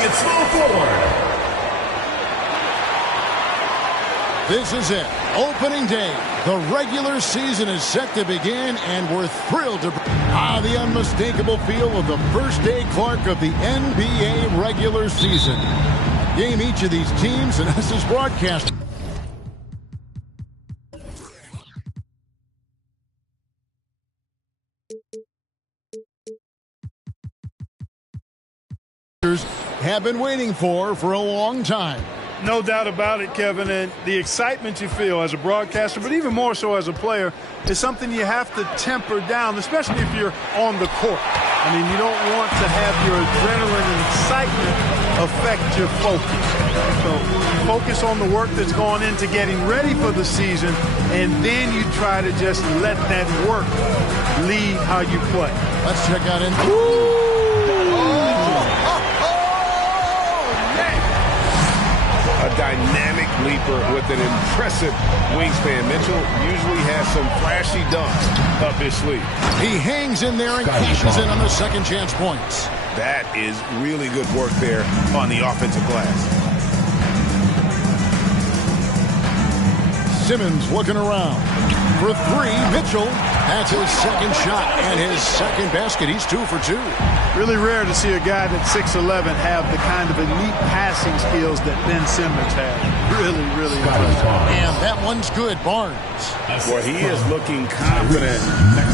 bring it small forward. This is it. Opening day. The regular season is set to begin, and we're thrilled to the unmistakable feel of the first day Clark of the NBA regular season. Game each of these teams, and us as broadcast. Have been waiting for a long time. No doubt about it, Kevin, and the excitement you feel as a broadcaster, but even more so as a player, is something you have to temper down, especially if you're on the court. I mean, you don't want to have your adrenaline and excitement affect your focus. So focus on the work that's gone into getting ready for the season, and then you try to just let that work lead how you play. Let's check out in. A dynamic leaper with an impressive wingspan. Mitchell usually has some flashy dunks up his sleeve. He hangs in there and cashes in on the second chance points. That is really good work there on the offensive glass. Simmons looking around. For three, Mitchell. That's his second shot and his second basket. He's 2 for 2. Really rare to see a guy that's 6'11" have the kind of elite passing skills that Ben Simmons has. Really, really impressive. And that one's good, Barnes. Well, he is looking confident.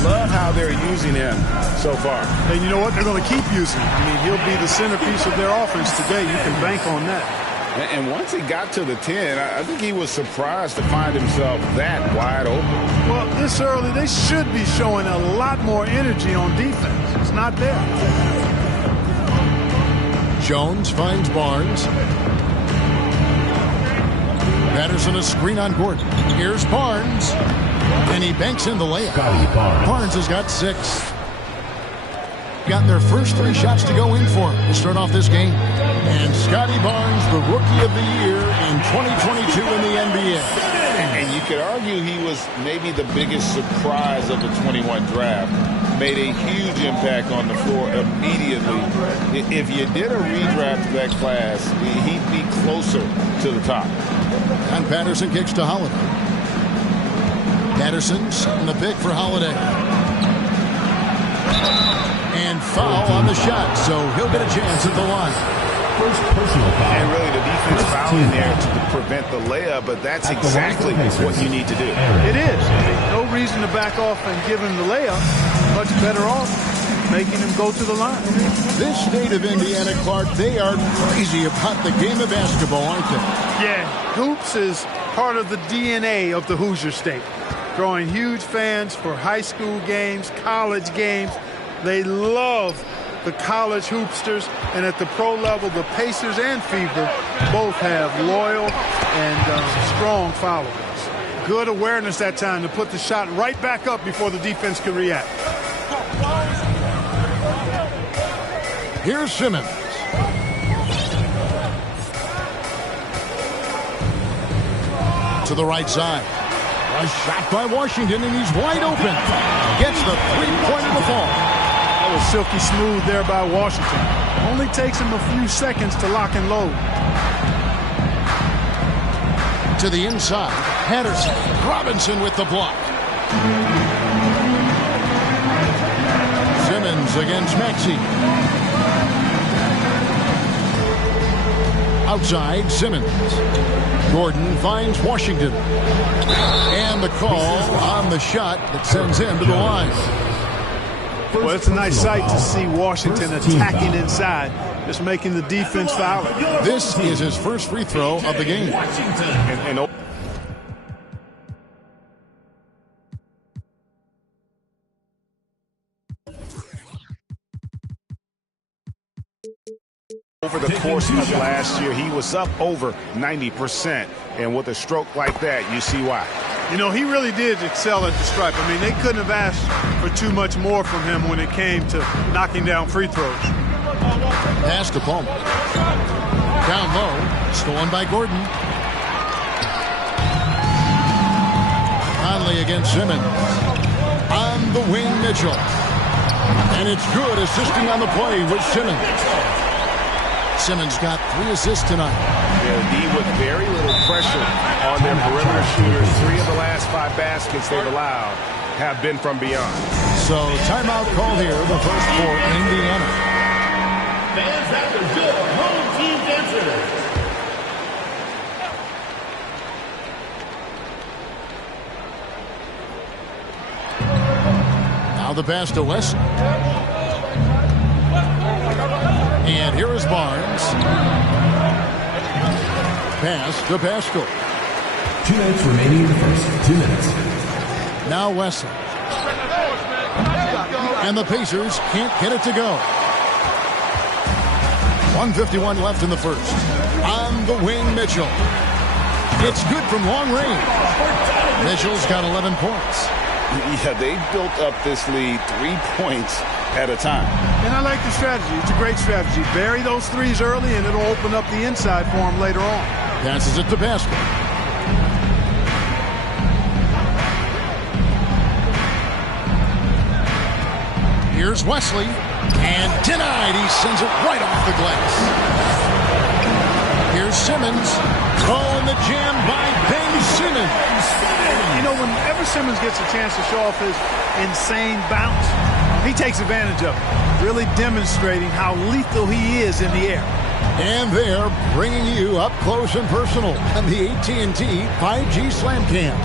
Love how they're using him so far. And you know what? They're going to keep using him. I mean, he'll be the centerpiece of their offense today. You can bank on that. And once he got to the 10, I think he was surprised to find himself that wide open. Well, this early, they should be showing a lot more energy on defense. It's not there. Jones finds Barnes. Patterson a screen on Gordon. Here's Barnes. And he banks in the layup. Barnes has got 6. Gotten their first 3 shots to go in for him to start off this game. And Scotty Barnes, the Rookie of the Year in 2022 in the NBA. And you could argue he was maybe the biggest surprise of the 21 draft. Made a huge impact on the floor immediately. If you did a redraft of that class, he'd be closer to the top. And Patterson kicks to Holiday. Patterson setting the pick for Holiday. And foul on the shot, so he'll get a chance at the line. First personal foul. And really the defense fouling there to prevent the layup, but that's exactly what you need to do. It is. No reason to back off and give him the layup. Much better off making him go to the line. This state of Indiana, Clark, they are crazy about the game of basketball, aren't they? Yeah, hoops is part of the DNA of the Hoosier State. Drawing huge fans for high school games, college games. They love the college hoopsters, and at the pro level, the Pacers and Fever both have loyal and strong followers. Good awareness that time to put the shot right back up before the defense can react. Here's Simmons. To the right side. A shot by Washington, and he's wide open. Gets the three-pointer to fall. That was silky smooth there by Washington. Only takes him a few seconds to lock and load. To the inside. Patterson. Robinson with the block. Simmons against Maxey. Outside, Simmons. Gordon finds Washington. And the call on the shot that sends him to the line. Well, it's a nice sight to see Washington attacking inside, just making the defense foul. This is his first free throw of the game. Over the course of last year, he was up over 90%. And with a stroke like that, you see why. You know, he really did excel at the stripe. I mean, they couldn't have asked for too much more from him when it came to knocking down free throws. Pass to Palmer. Down low. Stolen by Gordon. Conley against Simmons. On the wing, Mitchell. And it's good, assisting on the play with Simmons. Simmons got 3 assists tonight. Yeah, D with very little pressure on their perimeter shooters. 3 of the last 5 baskets they've allowed have been from beyond. So timeout call here, the first for Indiana. Fans have the good home team answer. Now the pass to West. And here is Barnes. Pass to Pascal. 2 minutes remaining in the first. 2 minutes. Now Wesley. And the Pacers can't get it to go. 1:51 left in the first. On the wing, Mitchell. It's good from long range. Mitchell's got 11 points. Yeah, they built up this lead 3 points at a time. And I like the strategy. It's a great strategy. Bury those threes early, and it'll open up the inside for him later on. Passes it to Pascal. Here's Wesley. And denied. He sends it right off the glass. Here's Simmons. Oh, and the jam by Ben Simmons. You know, whenever Simmons gets a chance to show off his insane bounce, he takes advantage of it, really demonstrating how lethal he is in the air. And they're bringing you up close and personal on the AT&T 5G Slam Cam.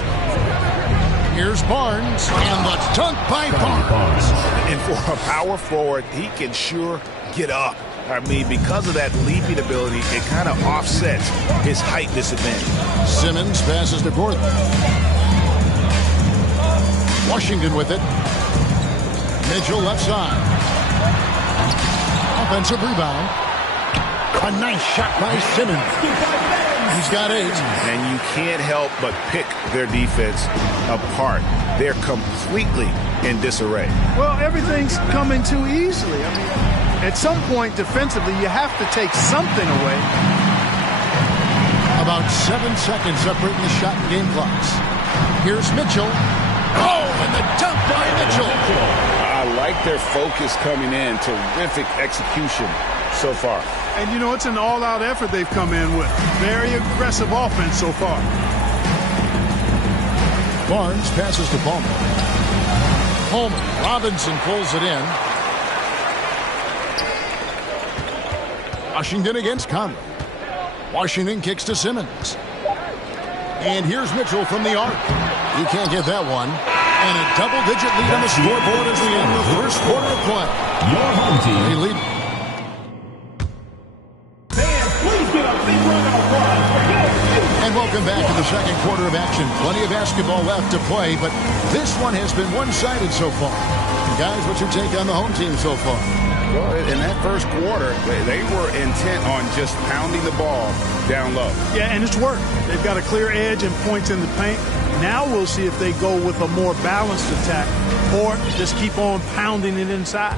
Here's Barnes, and the dunk by Barnes. And for a power forward, he can sure get up. I mean, because of that leaping ability, it kind of offsets his height disadvantage. Simmons passes to Gordon. Washington with it. Mitchell left side. Offensive rebound. A nice shot by Simmons. He's got 8. And you can't help but pick their defense apart. They're completely in disarray. Well, everything's coming too easily. I mean, at some point defensively, you have to take something away. About 7 seconds separating the shot and game clocks. Here's Mitchell. Oh, and the dunk by Mitchell. I like their focus coming in. Terrific execution so far. And, you know, it's an all-out effort they've come in with. Very aggressive offense so far. Barnes passes to Bowman. Holman. Robinson pulls it in. Washington against Conley. Washington kicks to Simmons. And here's Mitchell from the arc. He can't get that one. And a double-digit lead on the scoreboard as we end the first quarter of play. Your home team. They lead. Fans, please give a big round of applause for USU. And welcome back to the second quarter of action. Plenty of basketball left to play, but this one has been one-sided so far. Guys, what's your take on the home team so far? Well, in that first quarter, they were intent on just pounding the ball down low. Yeah, and it's worked. They've got a clear edge and points in the paint. Now we'll see if they go with a more balanced attack or just keep on pounding it inside.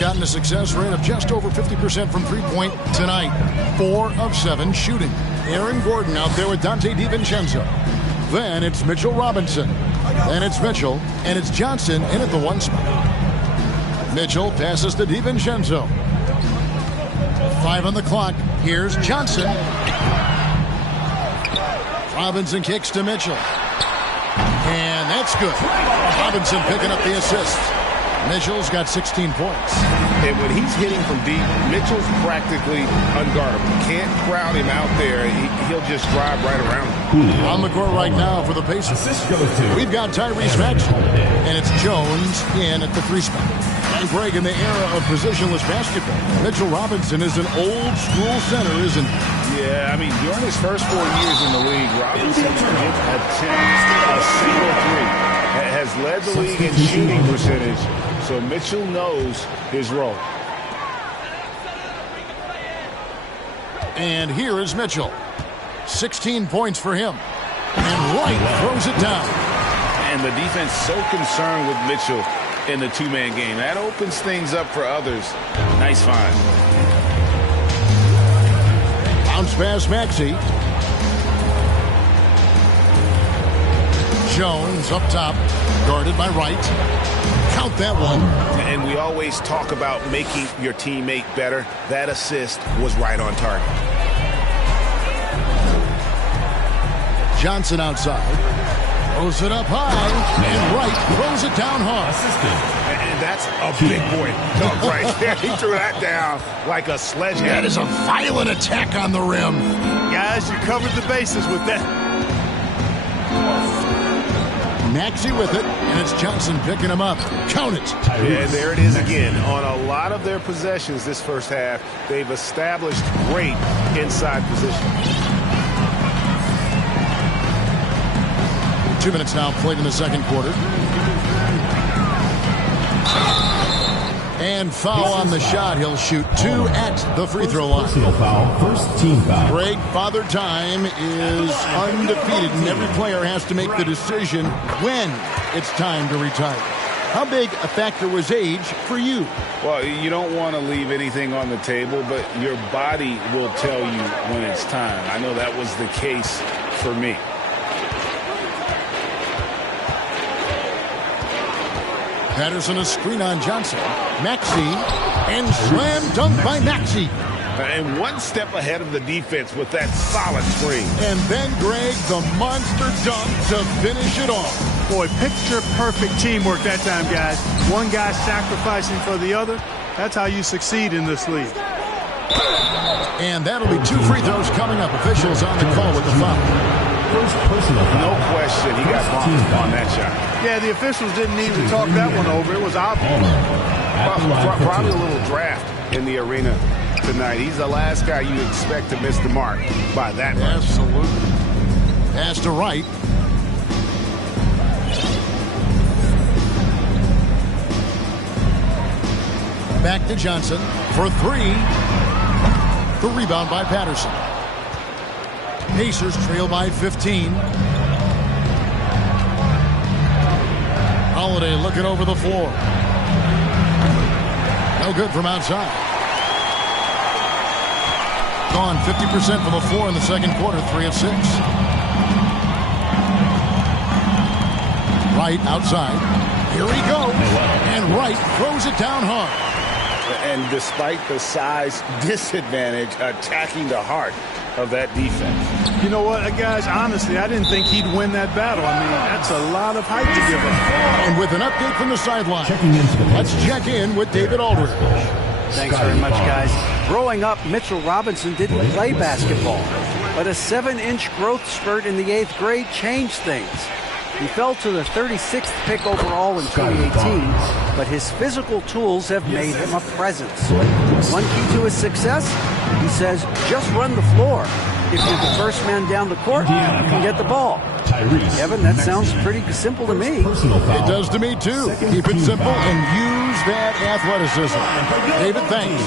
Gotten a success rate of just over 50% from three-point tonight. 4 of 7 shooting. Aaron Gordon out there with Dante DiVincenzo. Then it's Mitchell Robinson. Then it's Mitchell, and it's Johnson in at the 1 spot. Mitchell passes to DiVincenzo. 5 on the clock. Here's Johnson. Robinson kicks to Mitchell. And that's good. Robinson picking up the assist. Mitchell's got 16 points. And when he's hitting from deep, Mitchell's practically unguardable. Can't crowd him out there. He'll just drive right around him. On the court right now for the Pacers. We've got Tyrese Maxey. And it's Jones in at the 3 spot. And Greg, in the era of positionless basketball, Mitchell Robinson is an old-school center, isn't he? Yeah, I mean, during his first 4 years in the league, Robinson didn't attempt a single three. Has led the league in shooting percentage, so Mitchell knows his role. And here is Mitchell. 16 points for him. And Wright throws it down. And the defense so concerned with Mitchell in the 2-man game. That opens things up for others. Nice find. Bounce pass Maxey. Jones up top, guarded by Wright. Count that one. And we always talk about making your teammate better. That assist was right on target. Johnson outside. Throws it up high. And Wright throws it down hard. And that's a big boy dunk right there. He threw that down like a sledgehammer. That is a violent attack on the rim. Guys, you covered the bases with that. Maxey with it, and it's Johnson picking him up. Count it. And there it is again. On a lot of their possessions this first half, they've established great inside position. 2 minutes now played in the second quarter. And foul on the shot. He'll shoot 2 at the free throw line. First team foul. Greg, Father Time is undefeated, and every player has to make the decision when it's time to retire. How big a factor was age for you? Well, you don't want to leave anything on the table, but your body will tell you when it's time. I know that was the case for me. Patterson a screen on Johnson. Maxey, and slam dunk by Maxey. And one step ahead of the defense with that solid screen. And then Greg, the monster dunk to finish it off. Boy, picture-perfect teamwork that time, guys. One guy sacrificing for the other. That's how you succeed in this league. And that'll be 2 free throws coming up. Officials on the call with the foul. First personal foul. No question, he got bumped on that shot. Yeah, the officials didn't need to talk that one over. It was obvious. Probably a little draft in the arena tonight. He's the last guy you expect to miss the mark by that much. Absolutely. Pass to Wright. Back to Johnson for 3. The rebound by Patterson. Pacers trail by 15. Holiday looking over the floor. No good from outside. Gone 50% from the floor in the second quarter, 3 of 6. Wright outside. Here he goes. And Wright throws it down hard. And despite the size disadvantage, attacking the heart of that defense. You know what, guys, honestly, I didn't think he'd win that battle. I mean, that's a lot of height to give him. And with an update from the sideline, let's check in with David Aldridge. Thanks very much, guys. Growing up, Mitchell Robinson didn't play basketball, but a 7-inch growth spurt in the 8th grade changed things. He fell to the 36th pick overall in 2018, but his physical tools have made him a presence. One key to his success, he says, just run the floor. If you're the first man down the court, you can get the ball. Kevin, that sounds pretty simple to me. It does to me, too. Keep it simple and use that athleticism. David, thanks.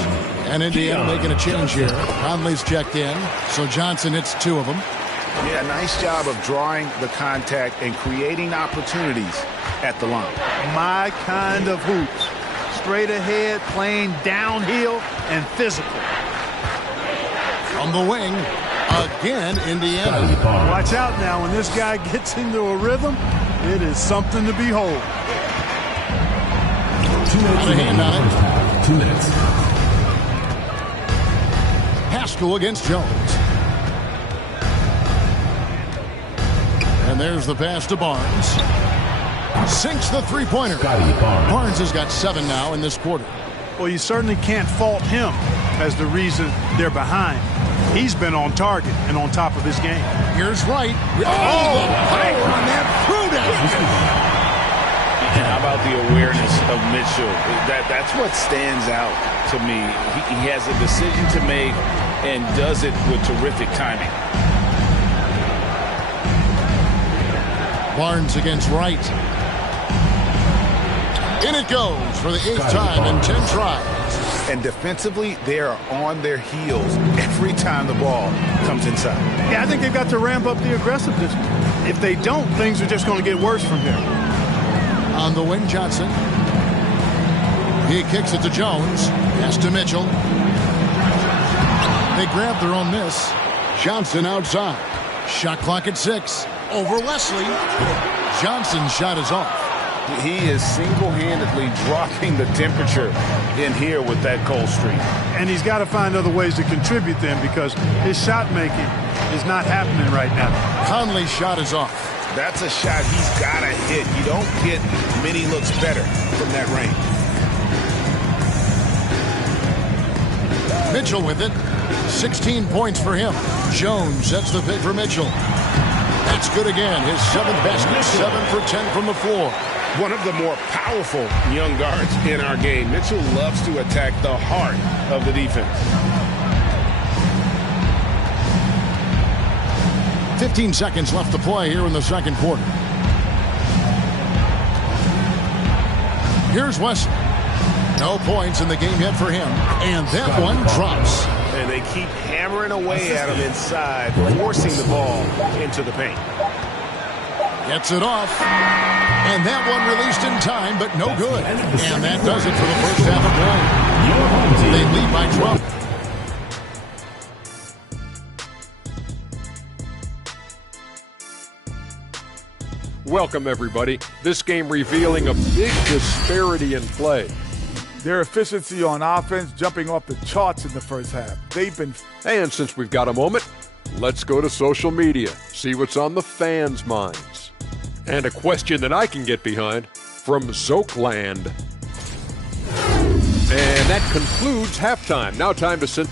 And Indiana making a change here. Conley's checked in, so Johnson hits 2 of them. Yeah, nice job of drawing the contact and creating opportunities at the line. My kind of hoops. Straight ahead, playing downhill, and physical. From the wing, again, Indiana. Watch out now. When this guy gets into a rhythm, it is something to behold. 2 minutes hand on it. 2 minutes. Haskell against Jones. And there's the pass to Barnes. Sinks the three-pointer. Barnes has got 7 now in this quarter. Well, you certainly can't fault him as the reason they're behind. He's been on target and on top of his game. Here's Wright. Oh, power on that throwdown. And how about the awareness of Mitchell? That's what stands out to me. He has a decision to make and does it with terrific timing. Barnes against Wright. In it goes for the 8th time in 10 tries. And defensively, they are on their heels every time the ball comes inside. Yeah, I think they've got to ramp up the aggressiveness. If they don't, things are just going to get worse from here. On the wing, Johnson. He kicks it to Jones. Pass to Mitchell. They grab their own miss. Johnson outside. Shot clock at 6. Over Wesley. Johnson's shot is off. He is single-handedly dropping the temperature in here with that cold streak. And he's got to find other ways to contribute then, because his shot making is not happening right now. Conley's shot is off. That's a shot he's got to hit. You don't get many looks better from that range. Mitchell with it. 16 points for him. Jones sets the pick for Mitchell. That's good again. His 7th basket, 7 for 10 from the floor. One of the more powerful young guards in our game. Mitchell loves to attack the heart of the defense. 15 seconds left to play here in the second quarter. Here's Wesley. No points in the game yet for him. And that one drops. And they keep hammering away at him inside, forcing the ball into the paint. Gets it off. And that one released in time, but no good. And that does it for the first half of play. They lead by 12. Welcome, everybody. This game revealing a big disparity in play. Their efficiency on offense jumping off the charts in the first half. And since we've got a moment, let's go to social media, see what's on the fans' minds. And a question that I can get behind from Zokeland. And that concludes halftime. Now time to send.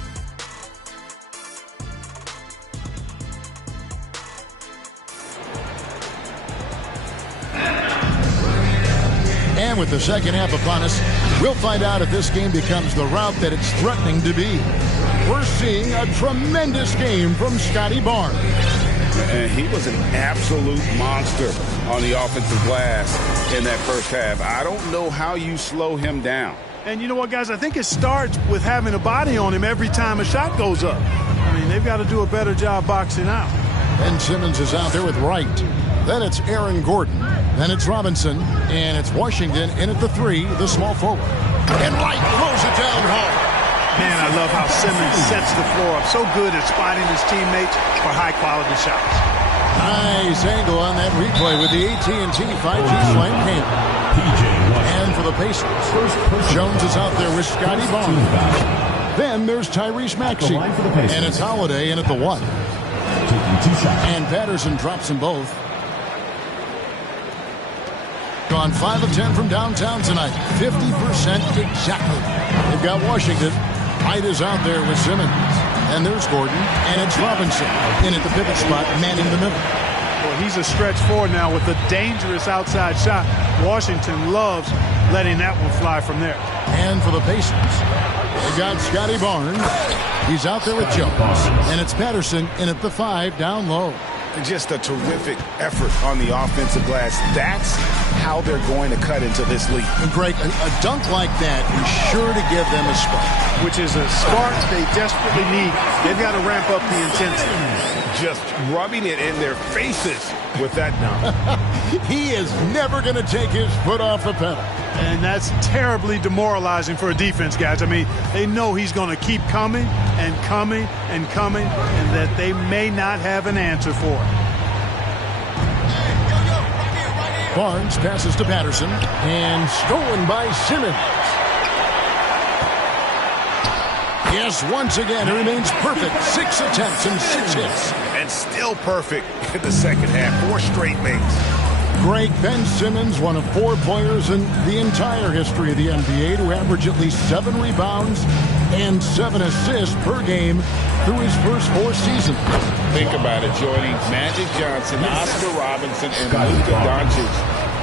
And with the second half upon us, we'll find out if this game becomes the route that it's threatening to be. We're seeing a tremendous game from Scotty Barnes. And he was an absolute monster on the offensive glass in that first half. I don't know how you slow him down. And you know what, guys? I think it starts with having a body on him every time a shot goes up. I mean, they've got to do a better job boxing out. Ben Simmons is out there with Wright. Then it's Aaron Gordon. Then it's Robinson. And it's Washington in at the 3, the small forward. And Wright throws it down hard. Man, I love how Simmons sets the floor up. So good at spotting his teammates for high-quality shots. Nice angle on that replay with the AT&T 5G slam cam. And for the Pacers, Jones is out there with Scotty Barnes. Then there's Tyrese Maxey. And it's Holiday in at the 1. And Patterson drops them both. Gone 5 of 10 from downtown tonight. 50% exactly. They've got Washington. White is out there with Simmons. And there's Gordon. And it's Robinson in at the pivot spot, manning the middle. Well, he's a stretch forward now with a dangerous outside shot. Washington loves letting that one fly from there. And for the Pacers, they got Scotty Barnes. He's out there with Jones. And it's Patterson in at the 5 down low. Just a terrific effort on the offensive glass. That's how they're going to cut into this league. And Greg, a dunk like that is sure to give them a spark. Which is a spark they desperately need. They've got to ramp up the intensity. Just rubbing it in their faces with that dunk. He is never going to take his foot off the pedal. And that's terribly demoralizing for a defense, guys. I mean, they know he's going to keep coming and coming and coming, and that they may not have an answer for it. Barnes passes to Patterson, and stolen by Simmons. Yes, once again, he remains perfect. 6 attempts and 6 hits. And still perfect in the second half. 4 straight makes. Greg, Ben Simmons, one of 4 players in the entire history of the NBA to average at least 7 rebounds and 7 assists per game through his first 4 seasons. Think about it, joining Magic Johnson, Oscar Robinson, and Luka Doncic.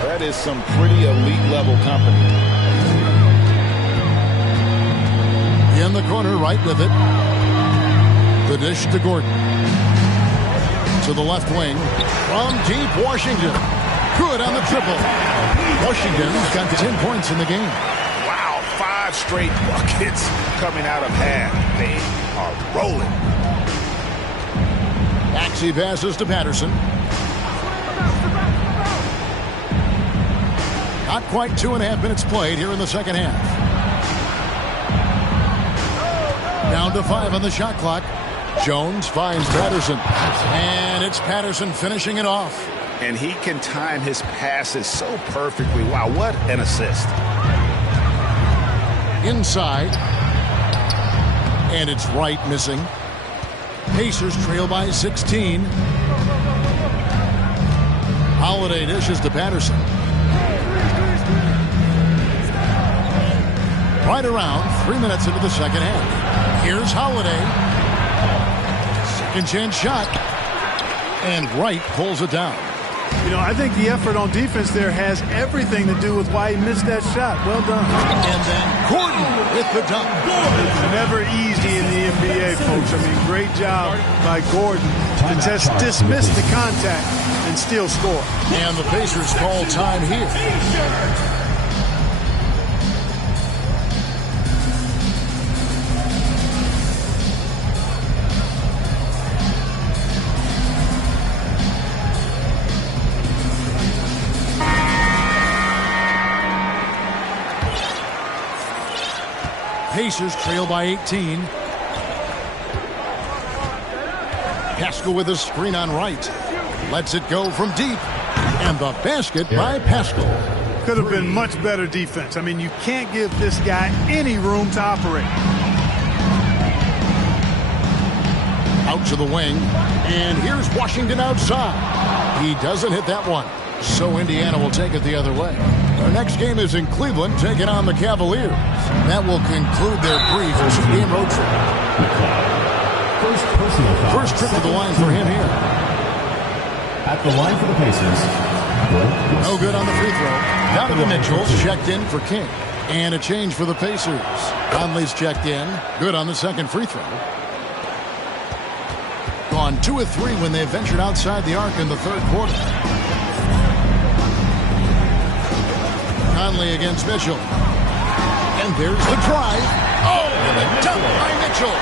That is some pretty elite level company. In the corner, right with it. The dish to Gordon. To the left wing. From deep, Washington. Good on the triple. Washington's got 10 points in the game. Wow, 5 straight buckets coming out of half. They are rolling. Maxey passes to Patterson. Not quite 2.5 minutes played here in the second half. Down to 5 on the shot clock. Jones finds Patterson. And it's Patterson finishing it off. and he can time his passes so perfectly. Wow, what an assist. Inside. And it's Wright missing. Pacers trail by 16. Holiday dishes to Patterson. Right around 3 minutes into the second half. Here's Holiday. Second chance shot. And Wright pulls it down. You know, I think the effort on defense there has everything to do with why he missed that shot. Well done. And then Gordon with the dunk. It's never easy in the NBA, folks. I mean, great job by Gordon to just dismiss the contact and still score. And the Pacers call time here. Pacers trail by 18. Pascal with a screen on Wright. Lets it go from deep. And the basket by Pascal. Could have been much better defense. I mean, you can't give this guy any room to operate. Out to the wing. And here's Washington outside. He doesn't hit that one. So Indiana will take it the other way. Our next game is in Cleveland, taking on the Cavaliers. That will conclude their brief two-game road trip. First trip to the line for him here. At the line for the Pacers. No good on the free throw. Donovan Mitchell's checked in for King. And a change for the Pacers. Conley's checked in. Good on the second free throw. Gone 2 of 3 when they ventured outside the arc in the third quarter. Conley against Mitchell. And there's the drive. Oh, and the dunk by Mitchell.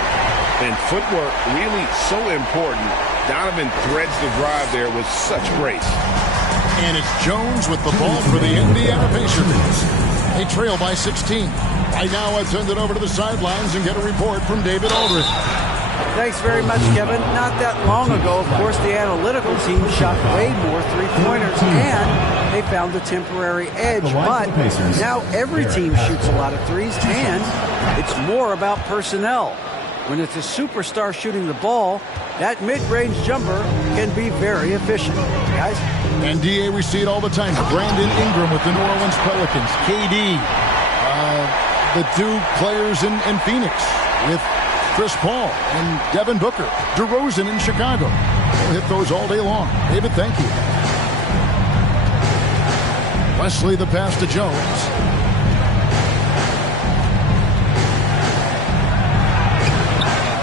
And footwork really so important. Donovan threads the drive there with such grace. And it's Jones with the ball for the Indiana Pacers. They trail by 16. Right now, I send it over to the sidelines and get a report from David Aldridge. Thanks very much, Kevin. Not that long ago, of course, the analytical team shot way more three-pointers, and they found a temporary edge. But now every team shoots a lot of threes, and it's more about personnel. When it's a superstar shooting the ball, that mid-range jumper can be very efficient. Guys? And, D.A., we see it all the time. Brandon Ingram with the New Orleans Pelicans. KD, the two players in Phoenix with Chris Paul and Devin Booker. DeRozan in Chicago. We'll hit those all day long. David, thank you. Wesley the pass to Jones.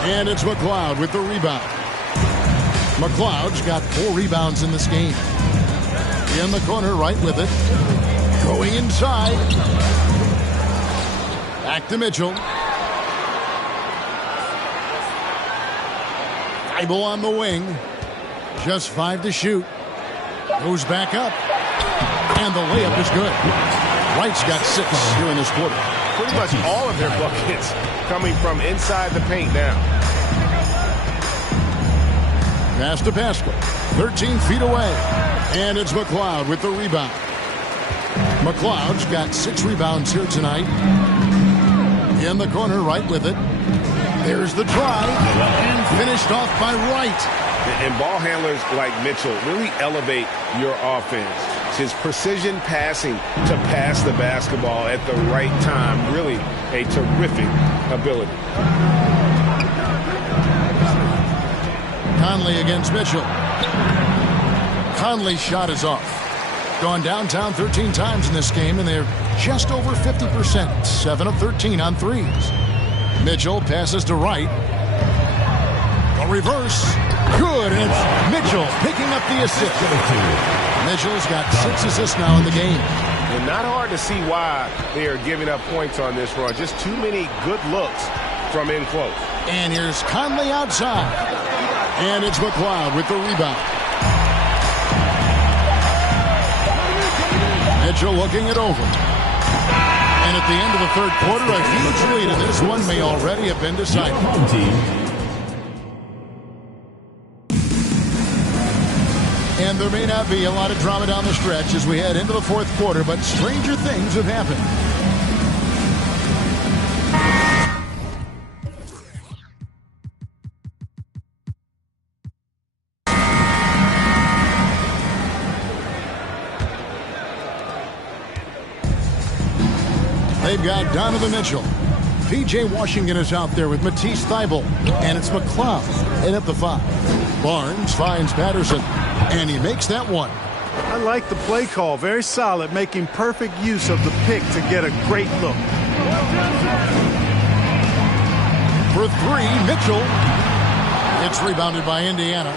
And it's McLeod with the rebound. McLeod's got 4 rebounds in this game. In the corner, right with it. Going inside. Back to Mitchell. Bible on the wing. Just 5 to shoot. Goes back up. And the layup is good. Wright's got 6 here in this quarter. Pretty much all of their buckets coming from inside the paint now. Pass to Pascal. 13 feet away. And it's McLeod with the rebound. McLeod's got 6 rebounds here tonight. In the corner, right with it. There's the drive. And finished off by Wright. And ball handlers like Mitchell really elevate your offense. His precision passing to pass the basketball at the right time. Really a terrific ability. Conley against Mitchell. Conley's shot is off. Gone downtown 13 times in this game, and they're just over 50%. 7 of 13 on threes. Mitchell passes to Wright. A reverse. Good, and it's Mitchell picking up the assist. Mitchell's got 6 assists now in the game. And not hard to see why they are giving up points on this run. Just too many good looks from in close. And here's Conley outside. And it's McLeod with the rebound. Mitchell looking it over. And at the end of the third quarter, a huge lead, and this one may already have been decided. And there may not be a lot of drama down the stretch as we head into the fourth quarter, but stranger things have happened. They've got Donovan Mitchell. P.J. Washington is out there with Matisse Thybulle. And it's McLeod in at the 5. Barnes finds Patterson. And he makes that one. I like the play call. Very solid, making perfect use of the pick to get a great look. For 3, Mitchell. It's rebounded by Indiana.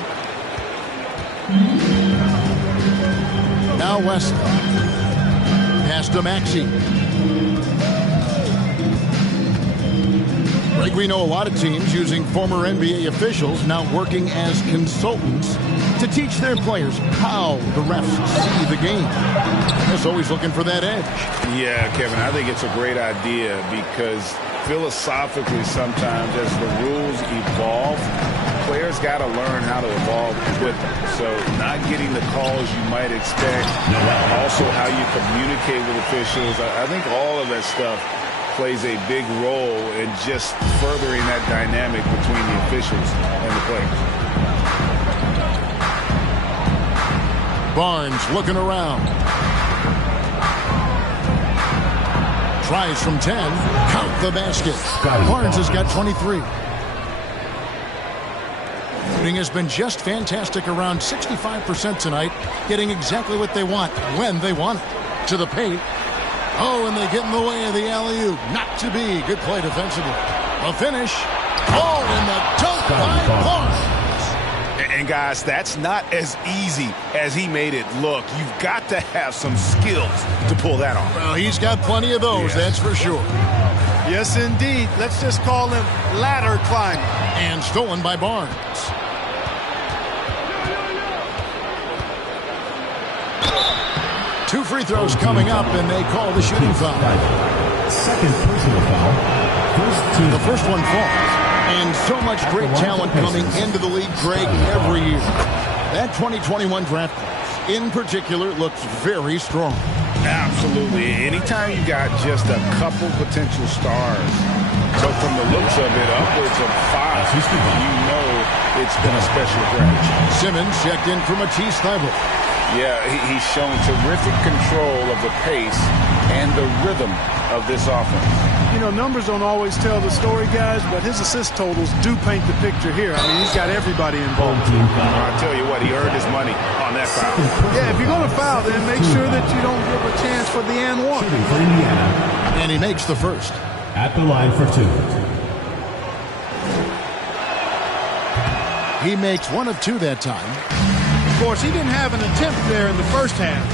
Now West. Pass to Maxey. Greg, we know a lot of teams using former NBA officials now working as consultants to teach their players how the refs see the game. Just always looking for that edge. Yeah, Kevin, I think it's a great idea because philosophically sometimes as the rules evolve, players got to learn how to evolve with them. So not getting the calls you might expect, also how you communicate with officials. I think all of that stuff plays a big role in just furthering that dynamic between the officials and the players. Barnes looking around. Tries from 10. Count the basket. Barnes has got 23. Shooting has been just fantastic, around 65% tonight, getting exactly what they want when they want it. To the paint. Oh, and they get in the way of the alley-oop. Not to be. Good play defensively. A finish. Oh, and the dunk by Barnes. And guys, that's not as easy as he made it look. You've got to have some skills to pull that off. Well, he's got plenty of those, that's for sure. Yes, indeed. Let's just call him ladder climber. And stolen by Barnes. Two free throws coming up, and they call the shooting foul. Second personal foul. The first one falls. And so much great talent coming into the league, Greg, every year. That 2021 draft class, in particular, looks very strong. Absolutely. Anytime you got just a couple potential stars, so from the looks of it, upwards of 5, you know it's been a special draft. Simmons checked in for Matisse Thybulle. Yeah, he's shown terrific control of the pace and the rhythm of this offense. You know, numbers don't always tell the story, guys, but his assist totals do paint the picture here. I mean, he's got everybody involved. I tell you what, he earned his money on that foul. Yeah, if you're going to foul, then make sure that you don't give a chance for the and one. And he makes the first. At the line for 2. He makes 1 of 2 that time. Of course, he didn't have an attempt there in the first half.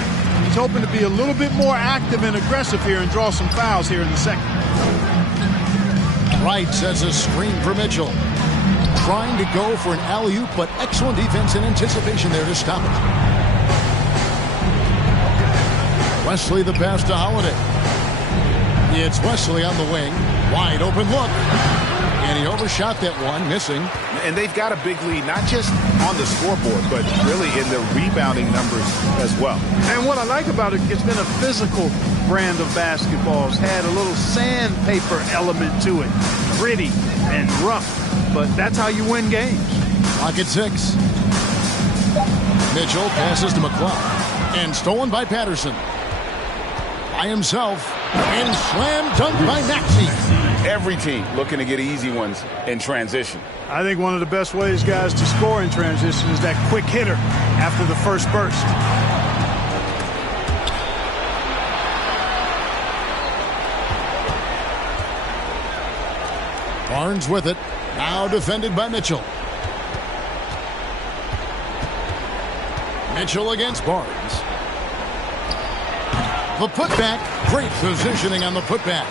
He's hoping to be a little bit more active and aggressive here and draw some fouls here in the second. Wright sets a screen for Mitchell. Trying to go for an alley-oop, but excellent defense and anticipation there to stop it. Wesley the pass to Holiday. It's Wesley on the wing. Wide open look. And he overshot that one, missing. And they've got a big lead, not just on the scoreboard, but really in the rebounding numbers as well. And what I like about it, it's been a physical brand of basketball. It's had a little sandpaper element to it. Gritty and rough. But that's how you win games. Clock at 6. Mitchell passes to McLeod. And stolen by Patterson. By himself. And slam dunk by Maxey. Every team looking to get easy ones in transition. I think one of the best ways, guys, to score in transition is that quick hitter after the first burst. Barnes with it. Now defended by Mitchell. Mitchell against Barnes. The putback. Great positioning on the putback.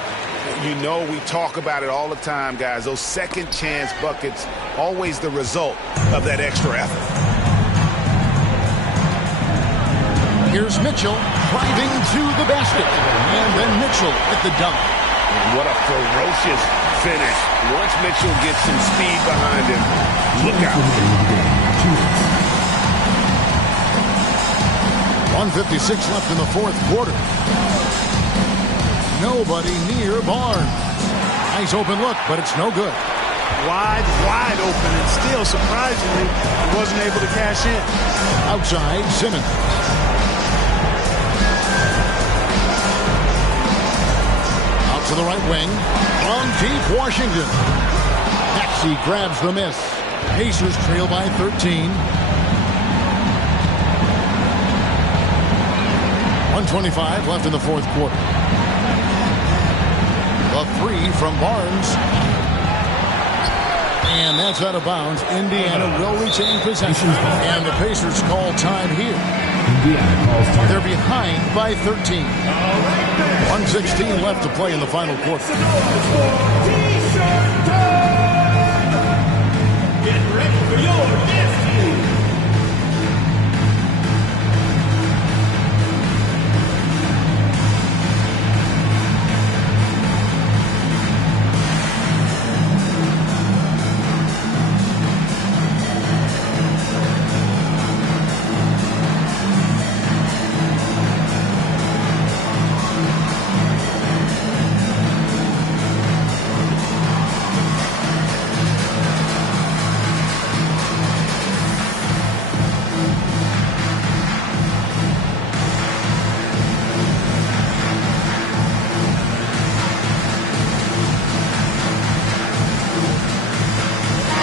You know, we talk about it all the time, guys. Those second chance buckets, always the result of that extra effort. Here's Mitchell driving to the basket. And then Mitchell at the dunk. What a ferocious finish. Once Mitchell gets some speed behind him, look out. 1:56 left in the fourth quarter. Nobody near Barnes. Nice open look, but it's no good. Wide open, and still, surprisingly, he wasn't able to cash in. Outside, Simmons. Out to the right wing. From deep Washington. Maxey grabs the miss. Pacers trail by 13. 1:25 left in the fourth quarter. The three from Barnes. And that's out of bounds. Indiana will retain possession. And the Pacers call time here. They're behind by 13. 1:16 left to play in the final quarter. Get ready for your destiny.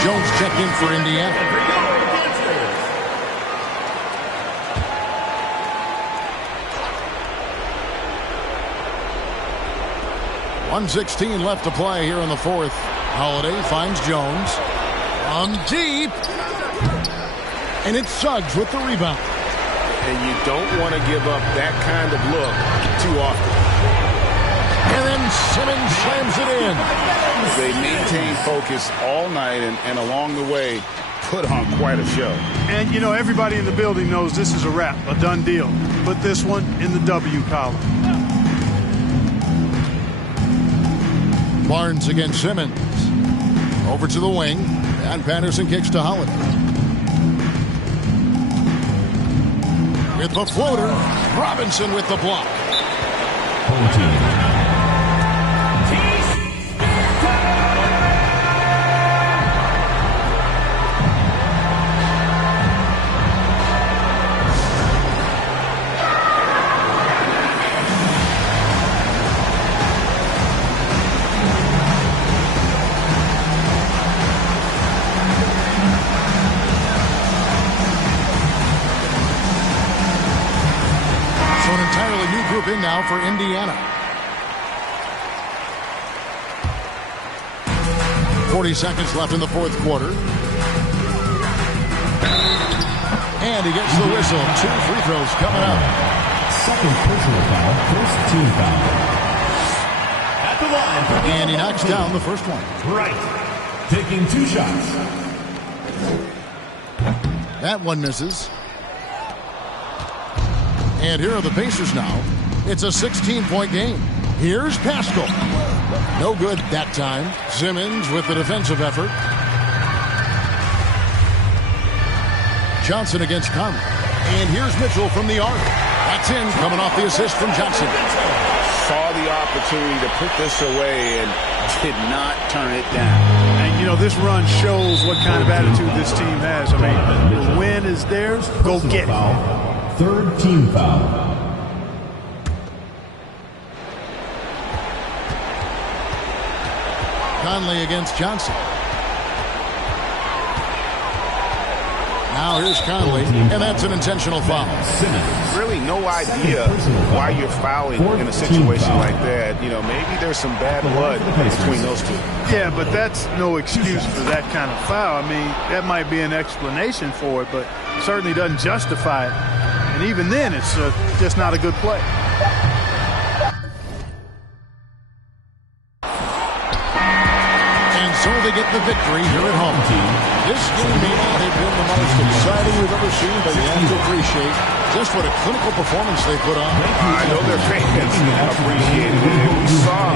Jones checked in for Indiana. 1:16 left to play here in the fourth. Holiday finds Jones. From deep. And it's Suggs with the rebound. And you don't want to give up that kind of look too often. And then Simmons slams it in. They maintain focus all night and along the way put on quite a show. And, you know, everybody in the building knows this is a wrap, a done deal. Put this one in the W column. Barnes against Simmons. Over to the wing. And Patterson kicks to Holiday. With the floater. Robinson with the block. Home team. In now for Indiana. 40 seconds left in the fourth quarter. And he gets the whistle. 2 free throws coming up. Second personal foul, first team foul. At the line. And he knocks down the first one. Right. Taking 2 shots. That one misses. And here are the Pacers now. It's a 16-point game. Here's Pascal. No good that time. Simmons with the defensive effort. Johnson against Conley. And here's Mitchell from the arc. That's in, coming off the assist from Johnson. Saw the opportunity to put this away and did not turn it down. And, you know, this run shows what kind of attitude this team has. I mean, the win is theirs. Go get it. Third team foul. Conley against Johnson. Now here's Conley, and that's an intentional foul. Really no idea why you're fouling in a situation like that. You know, maybe there's some bad blood between those two. Yeah, but that's no excuse for that kind of foul. I mean, that might be an explanation for it, but certainly doesn't justify it. And even then, it's just not a good play. So they get the victory here at home. This game may not have been the most exciting we've ever seen, but you have to appreciate just what a clinical performance they put on. I know their fans appreciated it. We saw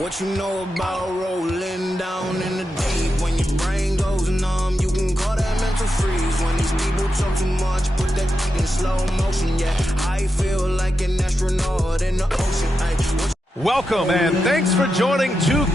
What you know about rolling down in the deep? When your brain goes numb, you can call that mental freeze. When these people talk too much, put that in slow motion. Yeah, I feel like an astronaut in the ocean. Welcome and thanks for joining two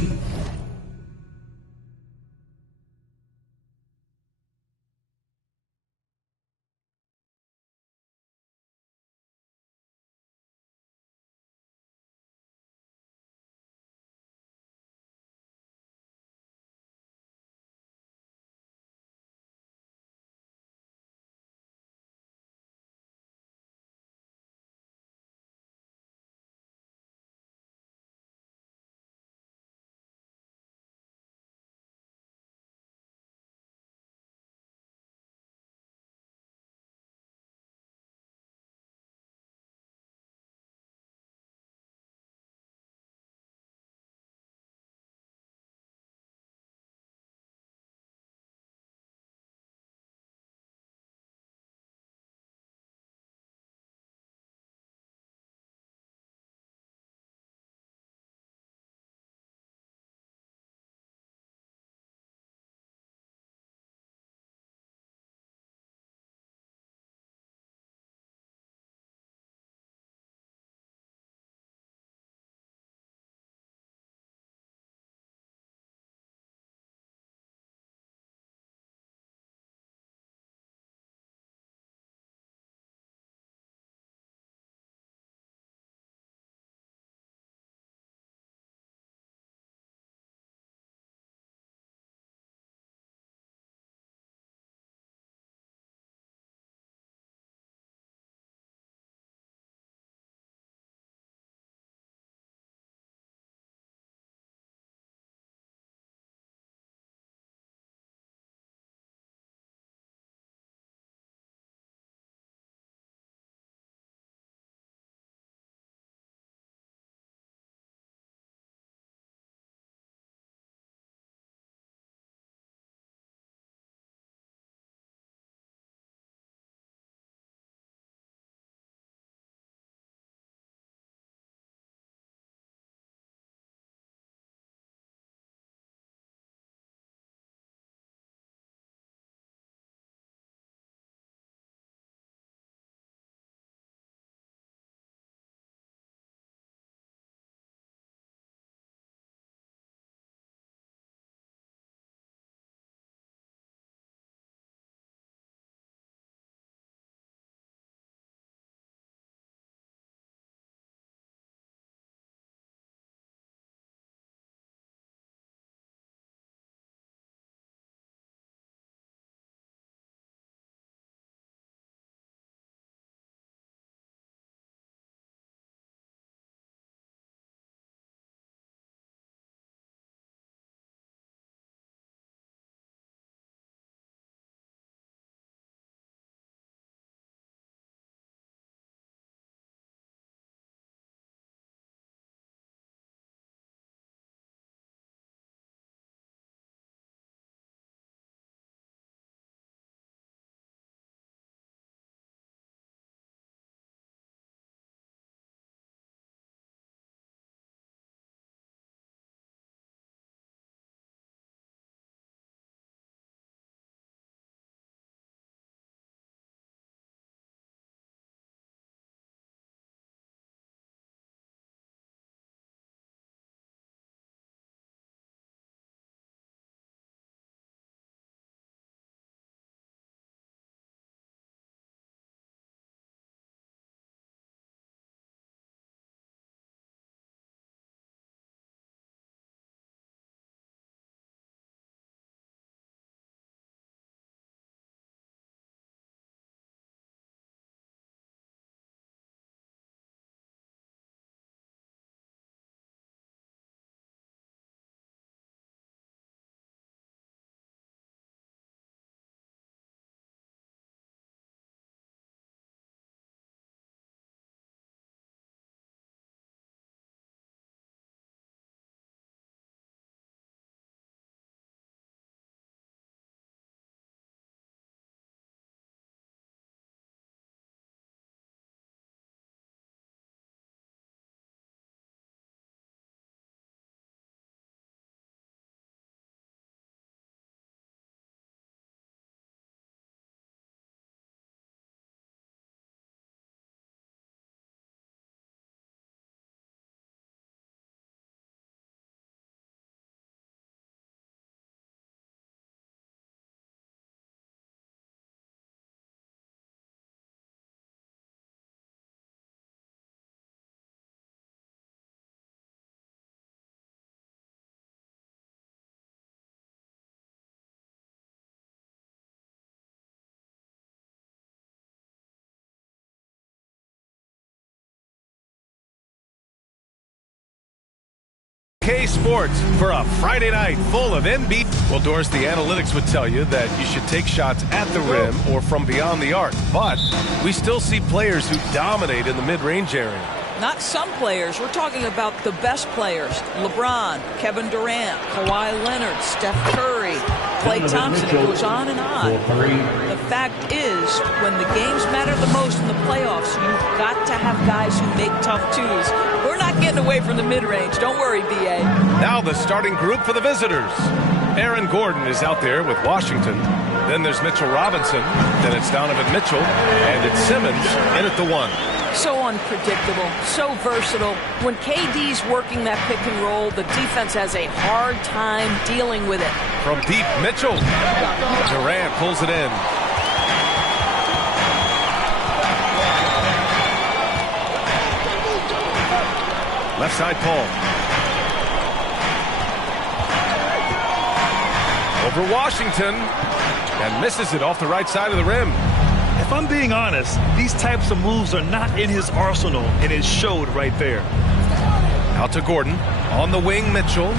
K Sports for a Friday night full of NBA. Well, Doris, the analytics would tell you that you should take shots at the rim or from beyond the arc, but we still see players who dominate in the mid-range area. Not some players. We're talking about the best players. LeBron, Kevin Durant, Kawhi Leonard, Steph Curry, Klay Thompson. It goes on and on. The fact is, when the games matter the most in the playoffs, you've got to have guys who make tough twos. We're not getting away from the mid-range. Don't worry, B.A. Now the starting group for the visitors. Aaron Gordon is out there with Washington. Then there's Mitchell Robinson. Then it's Donovan Mitchell. And it's Simmons in at the 1. So unpredictable, so versatile. When KD's working that pick and roll, the defense has a hard time dealing with it. From deep, Mitchell. Durant pulls it in. Left side, Paul. Over Washington. And misses it off the right side of the rim. If I'm being honest, these types of moves are not in his arsenal, and it showed right there. Out to Gordon. On the wing, Mitchell.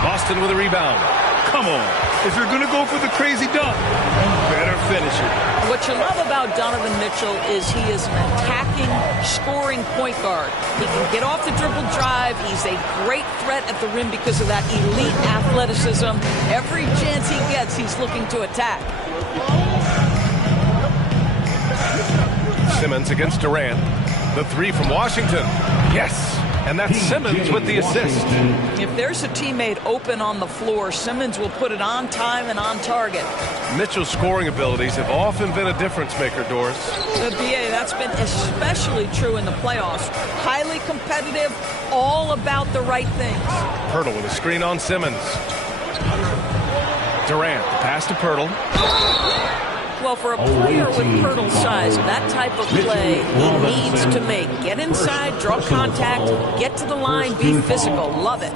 Boston with a rebound. Come on. If you're going to go for the crazy dunk, you better finish it. What you love about Donovan Mitchell is he is an attacking, scoring point guard. He can get off the dribble drive. He's a great threat at the rim because of that elite athleticism. Every chance he gets, he's looking to attack. Simmons against Durant. The 3 from Washington. Yes. And that's Simmons with the assist. If there's a teammate open on the floor, Simmons will put it on time and on target. Mitchell's scoring abilities have often been a difference maker, Doris. The BA, that's been especially true in the playoffs. Highly competitive, all about the right things. Pirtle with a screen on Simmons. Durant, the pass to Pirtle. Well, for a player with Pirtle's size, that type of play he needs to make. Get inside, draw contact, get to the line, be physical. Love it.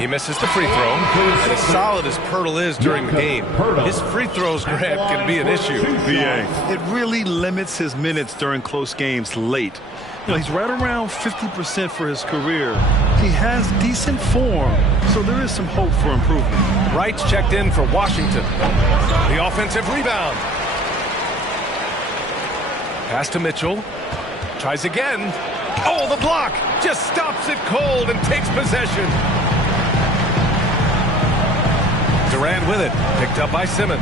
He misses the free throw. And as solid as Pirtle is during the game, his free throws, Grant, can be an issue. It really limits his minutes during close games late. You know, he's right around 50% for his career. He has decent form, so there is some hope for improvement. Wright's checked in for Washington. The offensive rebound. Pass to Mitchell. Tries again. Oh, the block! Just stops it cold and takes possession. Durant with it. Picked up by Simmons.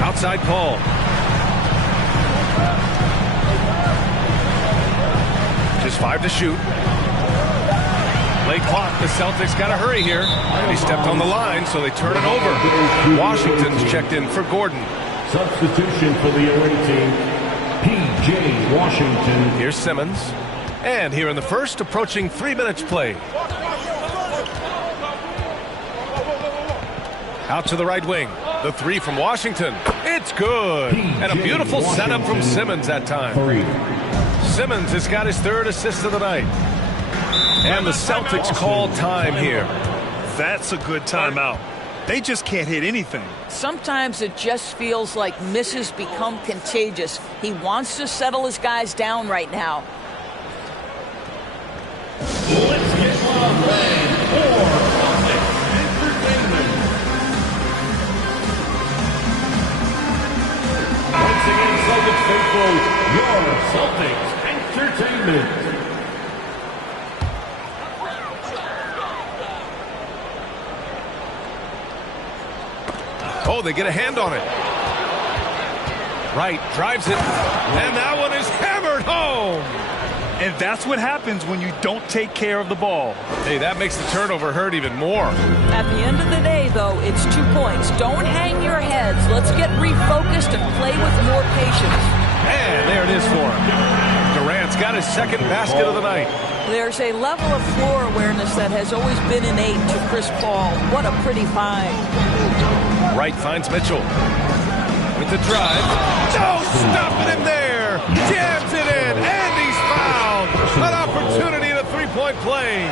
Outside Paul. Just 5 to shoot. Late clock. The Celtics got to hurry here. And he stepped on the line, so they turn it over. Washington's checked in for Gordon. Substitution for the away team, P.J. Washington. Here's Simmons. And here in the first, approaching 3 minutes play. Out to the right wing. The 3 from Washington. It's good. And a beautiful setup from Simmons that time. Simmons has got his 3rd assist of the night. And the Celtics call time here. That's a good timeout. They just can't hit anything. Sometimes it just feels like misses become contagious. He wants to settle his guys down right now. Let's get on playing for entertainment. Once again, Celtics faithful, your Celtics Entertainment. Oh, they get a hand on it. Wright drives it. And that one is hammered home. And that's what happens when you don't take care of the ball. Hey, that makes the turnover hurt even more. At the end of the day, though, it's 2 points. Don't hang your heads. Let's get refocused and play with more patience. And there it is for him. Durant's got his 2nd basket of the night. There's a level of floor awareness that has always been innate to Chris Paul. What a pretty find. Wright finds Mitchell. With the drive. No, stopping him there. Jams it in. And he's fouled. An opportunity in a 3-point play.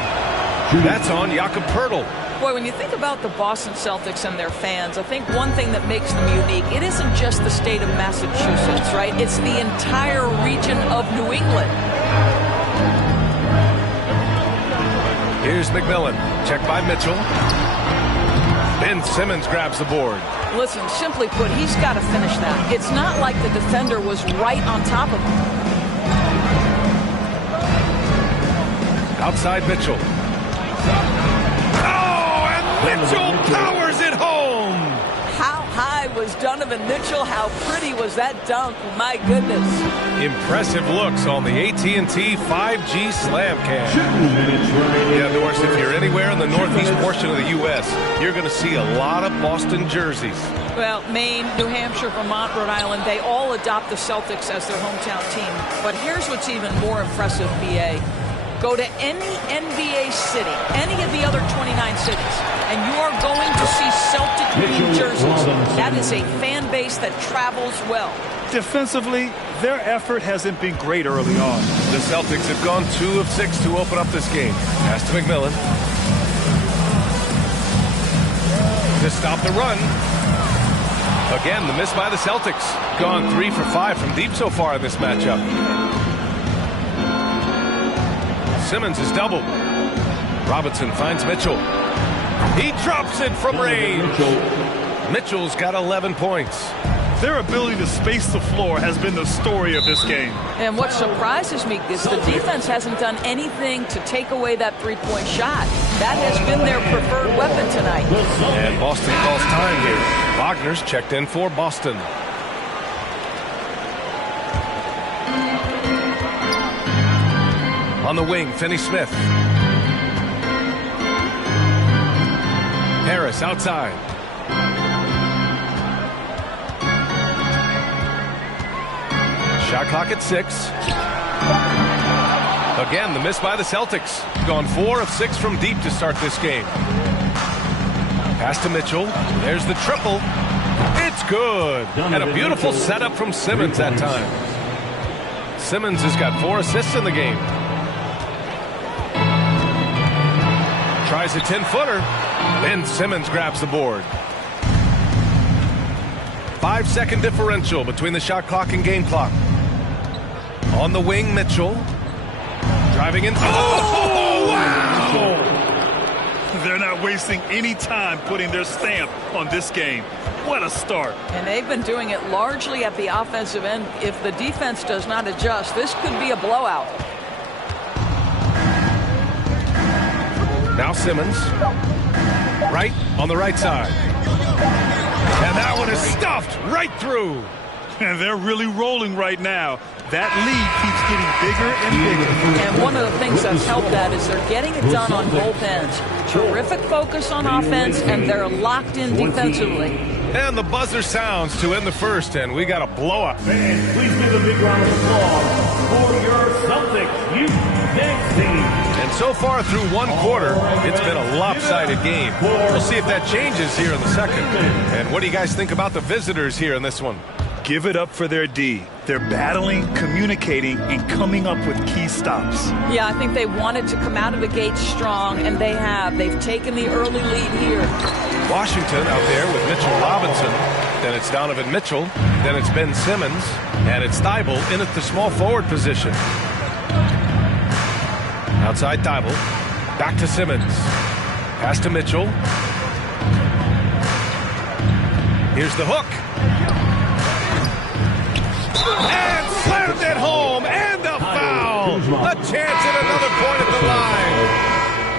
That's on Jakob Pirtle. Boy, when you think about the Boston Celtics and their fans, I think one thing that makes them unique, it isn't just the state of Massachusetts, right? It's the entire region of New England. Here's McMillan. Check by Mitchell. Ben Simmons grabs the board. Listen, simply put, he's got to finish that. It's not like the defender was right on top of him. Outside Mitchell. Oh, and Mitchell powers it home. How high was Donovan Mitchell? How pretty was that dunk? My goodness. Impressive looks on the AT&T 5G Slam Cam. Yeah, Doris, if you're anywhere in the northeast portion of the U.S., you're going to see a lot of Boston jerseys. Well, Maine, New Hampshire, Vermont, Rhode Island, they all adopt the Celtics as their hometown team. But here's what's even more impressive, BA. Go to any NBA city, any of the other 29 cities, and you are going to see Celtic-themed jerseys. That is a fan base that travels well. Defensively, their effort hasn't been great early on. The Celtics have gone 2 of 6 to open up this game. Pass to McMillan. To stop the run. Again, the miss by the Celtics. Gone 3 for 5 from deep so far in this matchup. Simmons is doubled. Robinson finds Mitchell. He drops it from range. Mitchell's got 11 points. Their ability to space the floor has been the story of this game. And what surprises me is the defense hasn't done anything to take away that three-point shot. That has been their preferred weapon tonight. And Boston calls time here. Wagner's checked in for Boston. On the wing, Finney-Smith. Harris outside. Shot clock at 6. Again, the miss by the Celtics. Gone 4 of 6 from deep to start this game. Pass to Mitchell. There's the triple. It's good. And a beautiful setup from Simmons that time. Simmons has got 4 assists in the game. Tries a 10-footer. Ben Simmons grabs the board. 5-second differential between the shot clock and game clock. On the wing, Mitchell. Driving in. Oh, wow! They're not wasting any time putting their stamp on this game. What a start. And they've been doing it largely at the offensive end. If the defense does not adjust, this could be a blowout. Now Simmons. Right on the right side. And that one is stuffed right through. And they're really rolling right now. That lead keeps getting bigger and bigger. And one of the things that's helped that is they're getting it done on both ends. Terrific focus on offense, and they're locked in defensively. And the buzzer sounds to end the first, and we got a blowout. Fans, please give a big round of applause for your Celtics youth next team. And so far through one quarter, it's been a lopsided game. We'll see if that changes here in the second. And what do you guys think about the visitors here in this one? Give it up for their D. They're battling, communicating, and coming up with key stops. Yeah, I think they wanted to come out of the gate strong, and they have. They've taken the early lead here. Washington out there with Mitchell Robinson. Then it's Donovan Mitchell. Then it's Ben Simmons. And it's Thibault in at the small forward position. Outside Thibault. Back to Simmons. Pass to Mitchell. Here's the hook. And slammed it home. And a foul. A chance at another point at the line.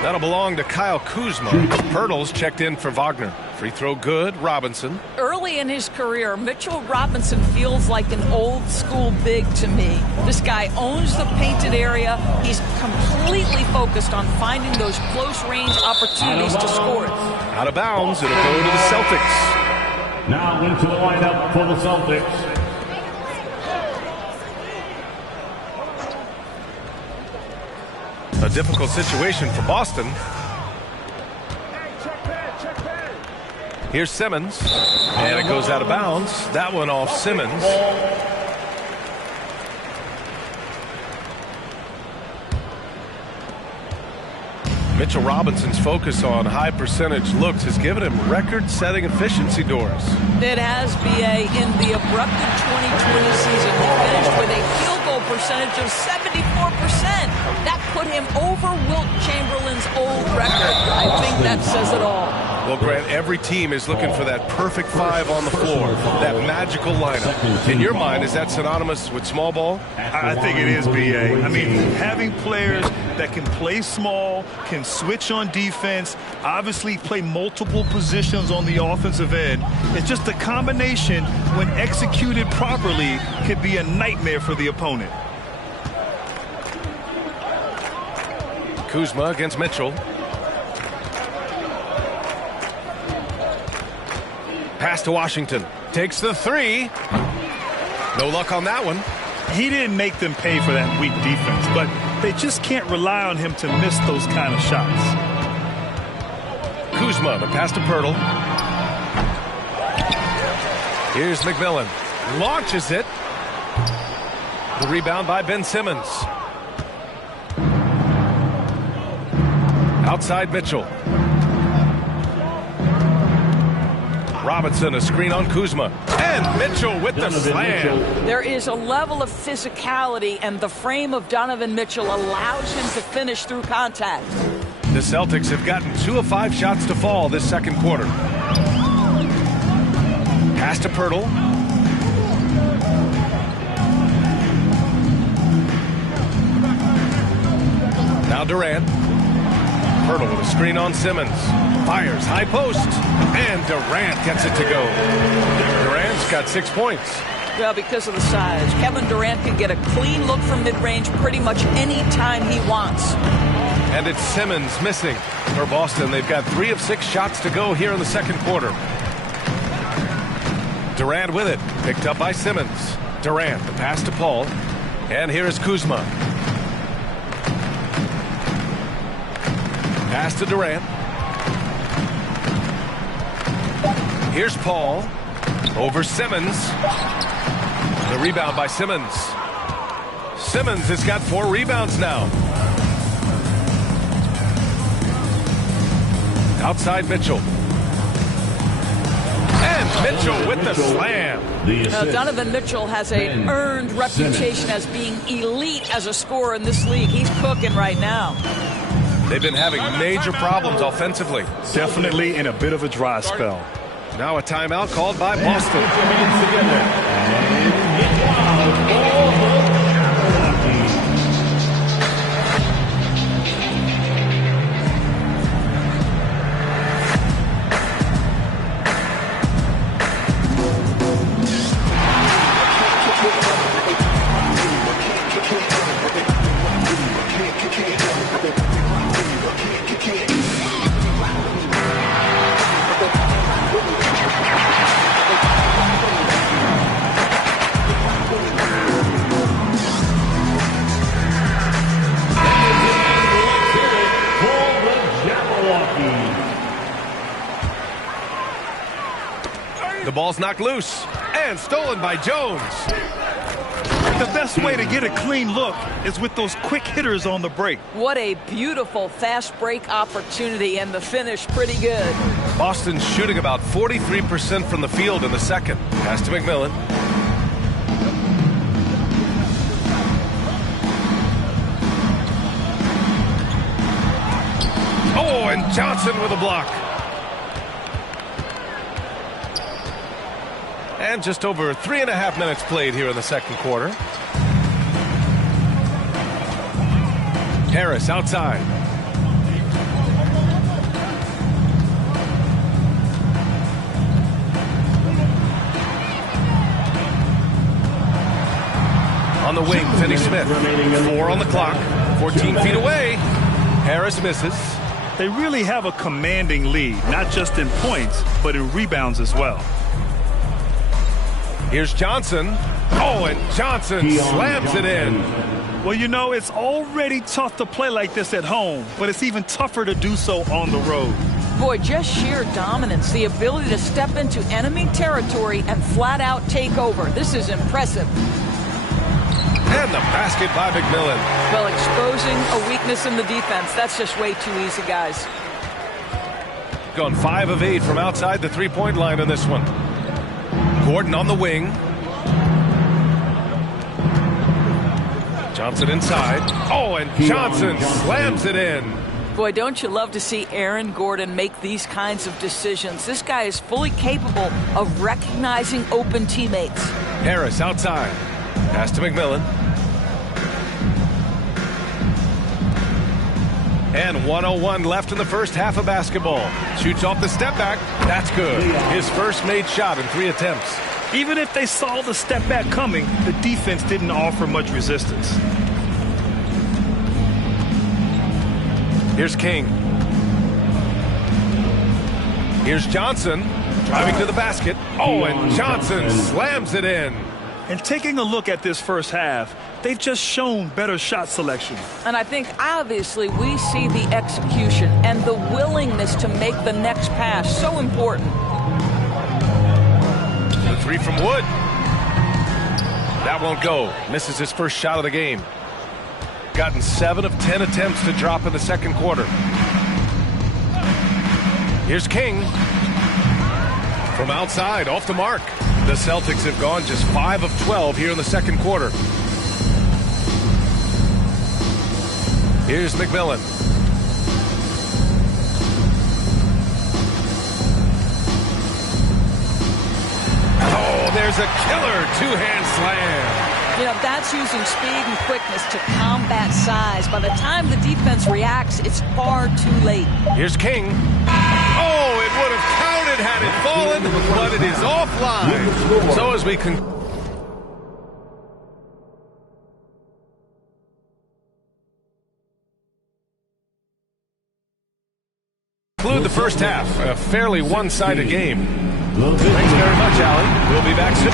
That'll belong to Kyle Kuzma. Pirtle's checked in for Wagner. Free throw good. Robinson. Early in his career, Mitchell Robinson feels like an old school big to me. This guy owns the painted area. He's completely focused on finding those close range opportunities to score. Out of bounds. It'll go to the Celtics. Now into the lineup for the Celtics. A difficult situation for Boston. Here's Simmons. And it goes out of bounds. That one off Simmons. Mitchell Robinson's focus on high percentage looks has given him record-setting efficiency doors. It has, B.A. In the abrupted 2020 season, he finished with a field goal percentage of 74%. That put him over Wilt Chamberlain's old record. I think that says it all. Well, Grant, every team is looking for that perfect 5 on the floor, that magical lineup. In your mind, is that synonymous with small ball? I think it is, B.A. I mean, having players that can play small, can switch on defense, obviously play multiple positions on the offensive end. It's just a combination, when executed properly, could be a nightmare for the opponent. Kuzma against Mitchell. Pass to Washington. Takes the 3. No luck on that one. He didn't make them pay for that weak defense, but they just can't rely on him to miss those kind of shots. Kuzma, the pass to Pirtle. Here's McMillan. Launches it. The rebound by Ben Simmons. Outside Mitchell. Robinson, a screen on Kuzma. And Mitchell with the slam. There is a level of physicality, and the frame of Donovan Mitchell allows him to finish through contact. The Celtics have gotten 2 of 5 shots to fall this second quarter. Pass to Pirtle. Now Durant. Pirtle with a screen on Simmons. Fires high post. And Durant gets it to go. Durant's got 6 points. Well, because of the size, Kevin Durant can get a clean look from mid-range pretty much any time he wants. And it's Simmons missing for Boston. They've got 3 of 6 shots to go here in the second quarter. Durant with it. Picked up by Simmons. Durant, the pass to Paul. And here is Kuzma. Pass to Durant. Here's Paul. Over Simmons. The rebound by Simmons. Simmons has got 4 rebounds now. Outside Mitchell. And Mitchell with the slam. Now, Donovan Mitchell has an earned reputation as being elite as a scorer in this league. He's cooking right now. They've been having major problems offensively. Definitely in a bit of a dry spell. Now a timeout called by Boston. The ball's knocked loose and stolen by Jones. The best way to get a clean look is with those quick hitters on the break. What a beautiful fast break opportunity, and the finish pretty good. Boston's shooting about 43% from the field in the second. Pass to McMillan. Oh, and Johnson with a block. And just over 3.5 minutes played here in the second quarter. Harris outside. On the wing, Finney-Smith. 4 on the clock. 14 feet away. Harris misses. They really have a commanding lead, not just in points, but in rebounds as well. Here's Johnson. Oh, and Johnson slams it in. Well, you know, it's already tough to play like this at home, but it's even tougher to do so on the road. Boy, just sheer dominance, the ability to step into enemy territory and flat out take over. This is impressive. And the basket by McMillan. Well, exposing a weakness in the defense, that's just way too easy, guys. Gone 5 of 8 from outside the three-point line on this one. Gordon on the wing. Johnson inside. Oh, and Johnson slams it in. Boy, don't you love to see Aaron Gordon make these kinds of decisions. This guy is fully capable of recognizing open teammates. Harris outside. Pass to McMillan. And 1:01 left in the first half of basketball. Shoots off the step back. That's good. His first made shot in 3 attempts. Even if they saw the step back coming, the defense didn't offer much resistance. Here's King. Here's Johnson driving to the basket. Oh, and Johnson slams it in. And taking a look at this first half, they've just shown better shot selection. And I think obviously we see the execution and the willingness to make the next pass so important. The 3 from Wood. That won't go. Misses his first shot of the game. Gotten 7 of 10 attempts to drop in the second quarter. Here's King. From outside, off the mark. The Celtics have gone just 5 of 12 here in the second quarter. Here's McMillan. Oh, there's a killer two-hand slam. You know, that's using speed and quickness to combat size. By the time the defense reacts, it's far too late. Here's King. Oh, it would have counted had it fallen, but it is offline. So as we conclude the first half, a fairly one-sided game. Thanks very much, Allie. We'll be back soon.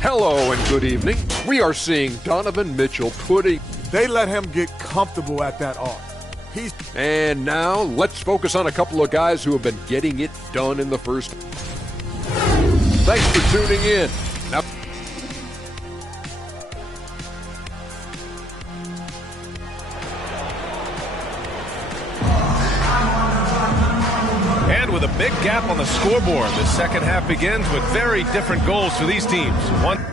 Hello and good evening. We are seeing Donovan Mitchell putting... They let him get comfortable at that arc. And now let's focus on a couple of guys who have been getting it done in the first. Thanks for tuning in. Now... And with a big gap on the scoreboard, the second half begins with very different goals for these teams. One.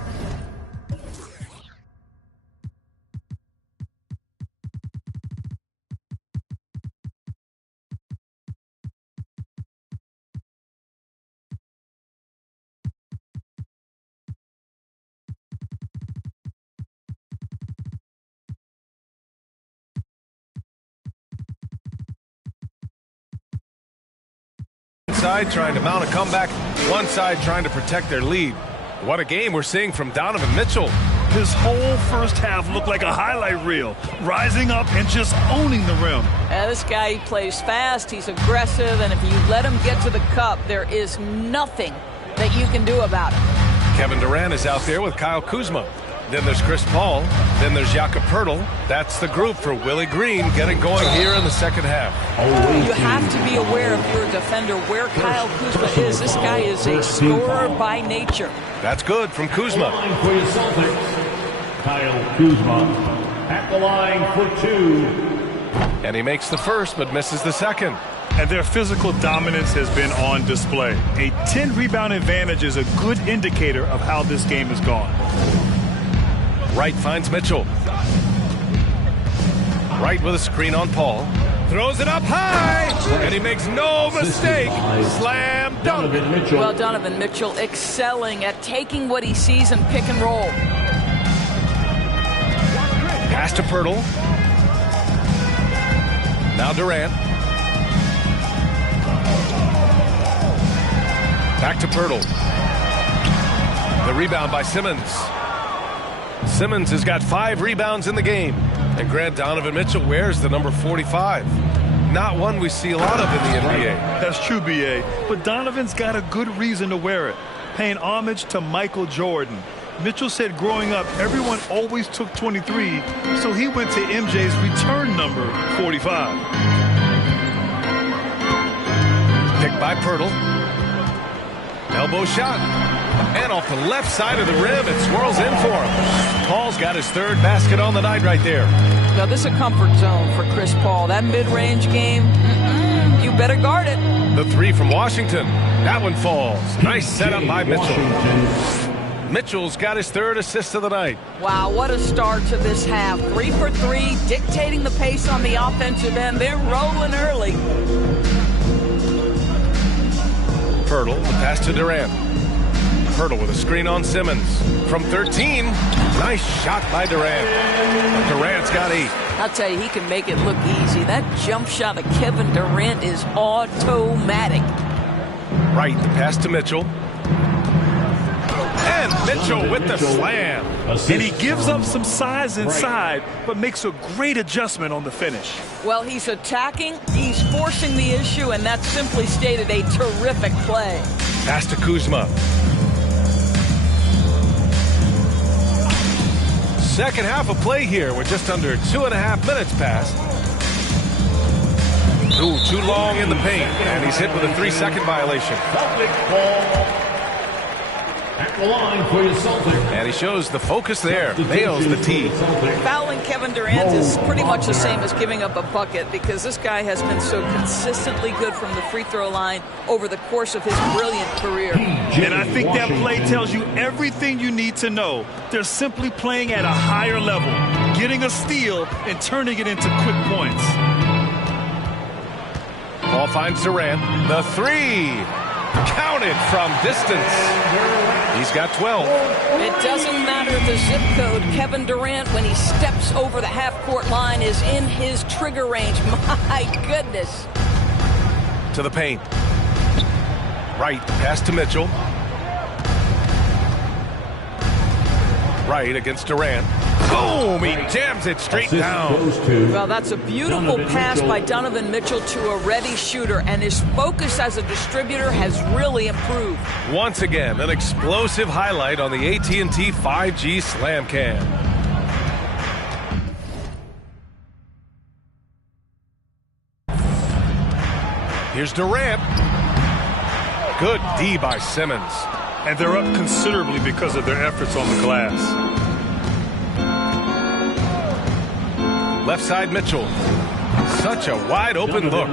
Side trying to mount a comeback, one side trying to protect their lead. What a game we're seeing from Donovan Mitchell. His whole first half looked like a highlight reel, rising up and just owning the rim. Yeah, this guy, he plays fast, he's aggressive, and if you let him get to the cup, there is nothing that you can do about it. Kevin Durant is out there with Kyle Kuzma. Then there's Chris Paul. Then there's Jakob Poeltl. That's the group for Willie Green getting going here in the second half. You have to be aware if you're a defender where Kyle Kuzma is. This guy is a scorer by nature. That's good from Kuzma. For your Celtics, Kyle Kuzma at the line for 2. And he makes the first but misses the second. And their physical dominance has been on display. A 10-rebound advantage is a good indicator of how this game has gone. Wright finds Mitchell. Wright with a screen on Paul. Throws it up high, and he makes no mistake. Slam dunk. Well, Donovan Mitchell excelling at taking what he sees and pick and roll. Pass to Poeltl. Now Durant. Back to Poeltl. The rebound by Simmons. Simmons has got 5 rebounds in the game. And Grant, Donovan Mitchell wears the number 45. Not one we see a lot of in the NBA. That's true, B.A. But Donovan's got a good reason to wear it. Paying homage to Michael Jordan. Mitchell said growing up, everyone always took 23, so he went to MJ's return number, 45. Picked by Poeltl. Elbow shot. And off the left side of the rim, it swirls in for him. Paul's got his third basket on the night right there. Now, this is a comfort zone for Chris Paul. That mid-range game, you better guard it. The three from Washington. That one falls. Nice setup by Mitchell. Mitchell's got his third assist of the night. Wow, what a start to this half. 3 for 3, dictating the pace on the offensive end. They're rolling early. Pirtle, the pass to Durant. Pirtle with a screen on Simmons. From 13, nice shot by Durant. Durant's got 8. I'll tell you, he can make it look easy. That jump shot of Kevin Durant is automatic. Right, the pass to Mitchell. And Mitchell with the slam. And he gives up some size inside, but makes a great adjustment on the finish. Well, he's attacking, he's forcing the issue, and that's simply stated a terrific play. Pass to Kuzma. Second half of play here with just under 2.5 minutes passed. Ooh, too long in the paint, and he's hit with a 3-second violation. At the line for your Celtics. And he shows the focus there. Nails the tee. Fouling Kevin Durant is pretty much the same as giving up a bucket because this guy has been so consistently good from the free throw line over the course of his brilliant career. And I think that play tells you everything you need to know. They're simply playing at a higher level, getting a steal and turning it into quick points. Ball finds Durant. The three. Counted from distance. He's got 12. It doesn't matter the zip code. Kevin Durant, when he steps over the half-court line, is in his trigger range. My goodness. To the paint. Right, pass to Mitchell. Right against Durant. Boom! He jams it straight down. Well, that's a beautiful pass by Donovan Mitchell to a ready shooter, and his focus as a distributor has really improved. Once again, an explosive highlight on the AT&T 5G Slam Cam. Here's Durant. Good D by Simmons. And they're up considerably because of their efforts on the glass. Left side Mitchell. Such a wide open look.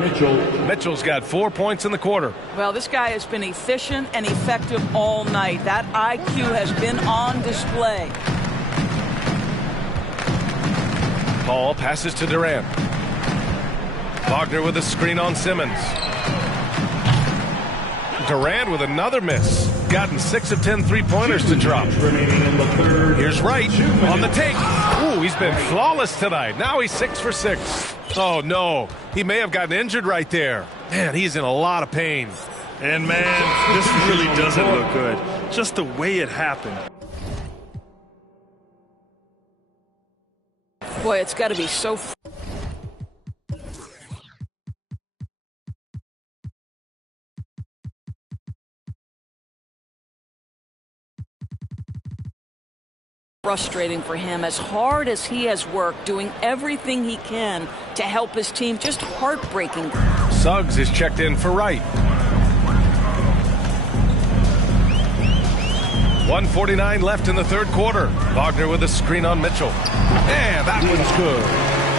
Mitchell's got 4 points in the quarter. Well, this guy has been efficient and effective all night. That IQ has been on display. Paul passes to Durant. Wagner with a screen on Simmons. Durant with another miss. Gotten 6 of 10 3-pointers to drop. Here's Wright on the take. Ooh, he's been flawless tonight. Now he's 6 for 6. Oh, no. He may have gotten injured right there. Man, he's in a lot of pain. And, man, this really doesn't look good. Just the way it happened. Boy, it's got to be so frustrating for him, as hard as he has worked, doing everything he can to help his team. Just heartbreaking. Suggs is checked in for Wright. 1:49 left in the third quarter. Wagner with a screen on Mitchell. And that one's good.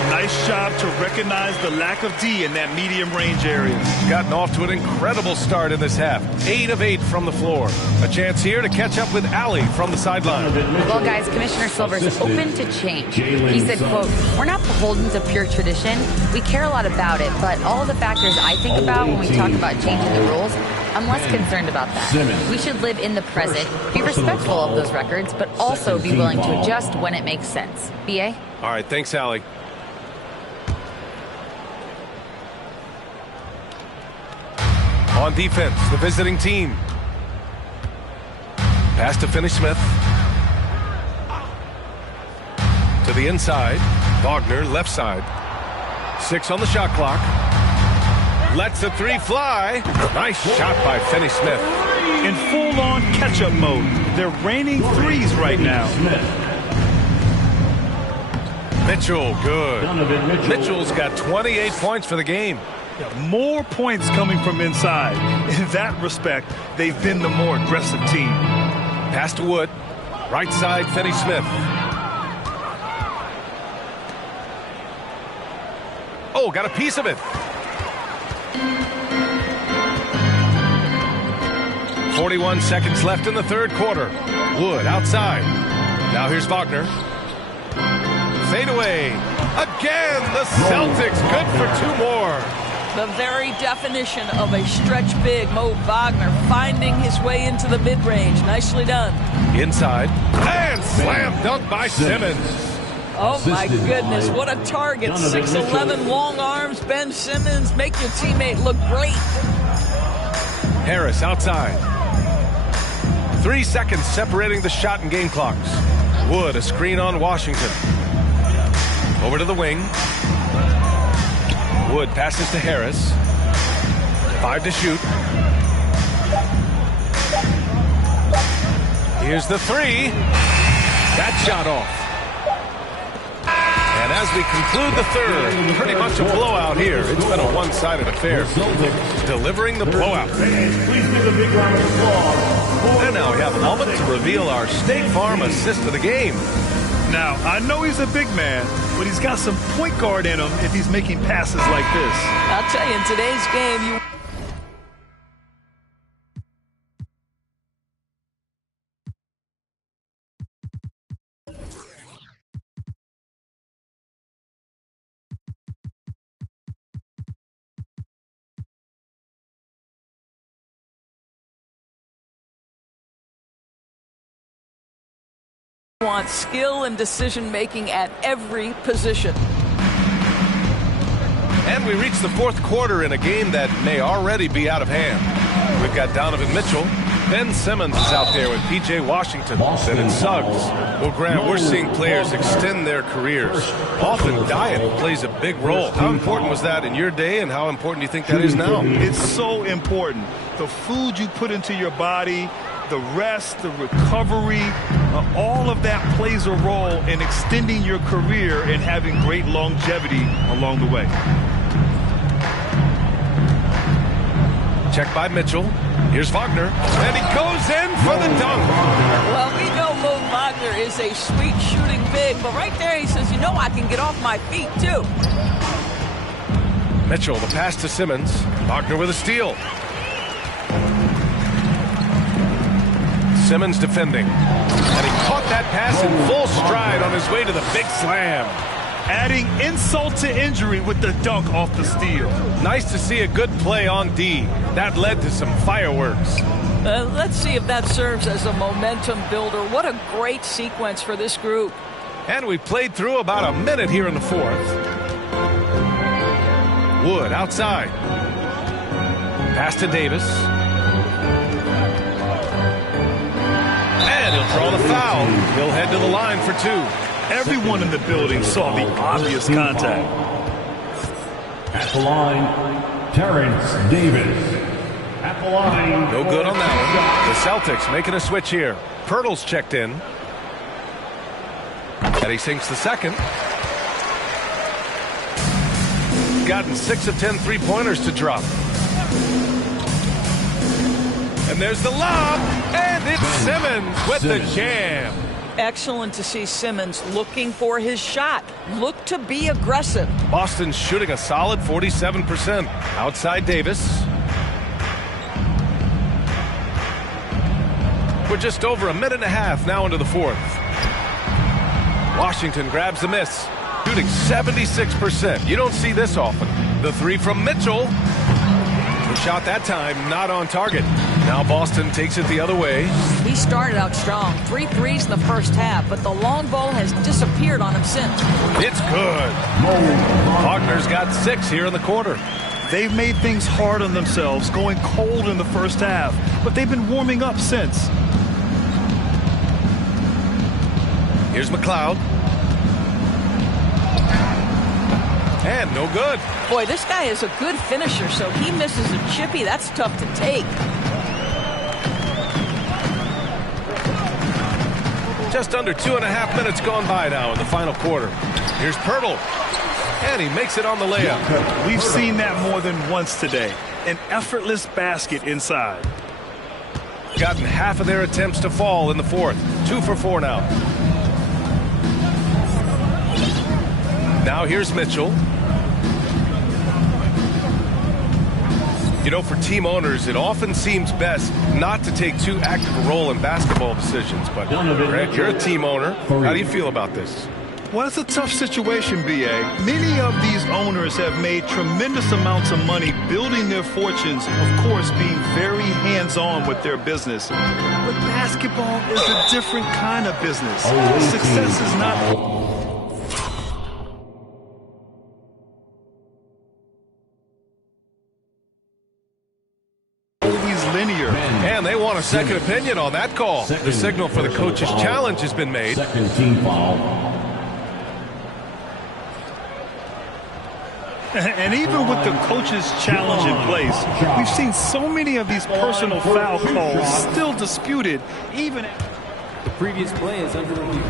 Nice job to recognize the lack of D in that medium range area. Gotten off to an incredible start in this half. 8 of 8 from the floor. A chance here to catch up with Allie from the sideline. Well, guys, Commissioner Silver's open to change. He said, quote, "We're not beholden to pure tradition. We care a lot about it, but all the factors I think about when we talk about changing the rules, I'm less concerned about that. We should live in the present, be respectful of those records, but also be willing to adjust when it makes sense." BA? All right, thanks, Allie. On defense, the visiting team. Pass to Finney-Smith. To the inside. Wagner, left side. 6 on the shot clock. Lets the three fly. Nice shot by Finney-Smith. In full-on catch-up mode. They're raining threes right now. Mitchell, good. Mitchell's got 28 points for the game. More points coming from inside. In that respect, they've been the more aggressive team. Pass to Wood. Right side, Finney-Smith. Oh, got a piece of it. 41 seconds left in the third quarter. Wood outside. Now here's Wagner. Fade away. Again, the Celtics good for 2 more. The very definition of a stretch big. Mo Wagner finding his way into the mid-range. Nicely done. Inside. And slam dunk by Simmons. Oh, my goodness. What a target. 6'11", long arms. Ben Simmons, make your teammate look great. Harris outside. 3 seconds separating the shot and game clocks. Wood, a screen on Washington. Over to the wing. Wood passes to Harris. 5 to shoot. Here's the 3. That shot off. And as we conclude the third, pretty much a blowout here. It's been a one-sided affair. Delivering the blowout. And now we have a moment to reveal our State Farm assist of the game. Now, I know he's a big man, but he's got some point guard in him if he's making passes like this. I'll tell you, in today's game, you... want skill and decision-making at every position. And we reach the fourth quarter in a game that may already be out of hand. We've got Donovan Mitchell. Ben Simmons is out there with P.J. Washington. And in Suggs. Well, Grant, we're seeing players extend their careers. Often diet plays a big role. How important was that in your day, and how important do you think that is now? It's so important. The food you put into your body, the rest, the recovery, all of that plays a role in extending your career and having great longevity along the way. Check by Mitchell. Here's Wagner, and he goes in for the dunk. Well, we know Mo Wagner is a sweet shooting big, but right there he says, you know, I can get off my feet too. Mitchell, the pass to Simmons. Wagner with a steal. Simmons defending. And he caught that pass in full stride on his way to the big slam. Adding insult to injury with the dunk off the steal. Nice to see a good play on D. That led to some fireworks. Let's see if that serves as a momentum builder. What a great sequence for this group. And we played through about a minute here in the fourth. Wood outside. Pass to Davis. And he'll draw the foul. He'll head to the line for 2. Everyone in the building saw the obvious contact. At the line, Terrence Davis. At the line. No good on that one. The Celtics making a switch here. Pirtle's checked in. And he sinks the second. Gotten 6 of 10 three-pointers to drop. And there's the lob. And it's Simmons with the jam. Excellent to see Simmons looking for his shot. Look to be aggressive. Boston's shooting a solid 47%. Outside Davis. We're just over a minute and a half now into the fourth. Washington grabs the miss. Shooting 76%. You don't see this often. The 3 from Mitchell. The shot that time not on target. Now Boston takes it the other way. He started out strong. 3 threes in the first half, but the long ball has disappeared on him since. It's good. Wagner's got 6 here in the quarter. They've made things hard on themselves, going cold in the first half, but they've been warming up since. Here's McLeod. And no good. Boy, this guy is a good finisher, so he misses a chippy. That's tough to take. Just under 2.5 minutes gone by now in the final quarter. Here's Pirtle. And he makes it on the layup. We've seen that more than once today. An effortless basket inside. Gotten half of their attempts to fall in the fourth. 2 for 4 now. Now here's Mitchell. You know, for team owners, it often seems best not to take too active a role in basketball decisions. But, Grant, you're a team owner. How do you feel about this? Well, it's a tough situation, B.A. Many of these owners have made tremendous amounts of money building their fortunes, of course, being very hands-on with their business. But basketball is a different kind of business. Success is not... And they want a second opinion on that call. The signal for the coach's challenge has been made. Second team foul. And even with the coach's challenge in place, we've seen so many of these personal foul calls still disputed, even the previous play is under review.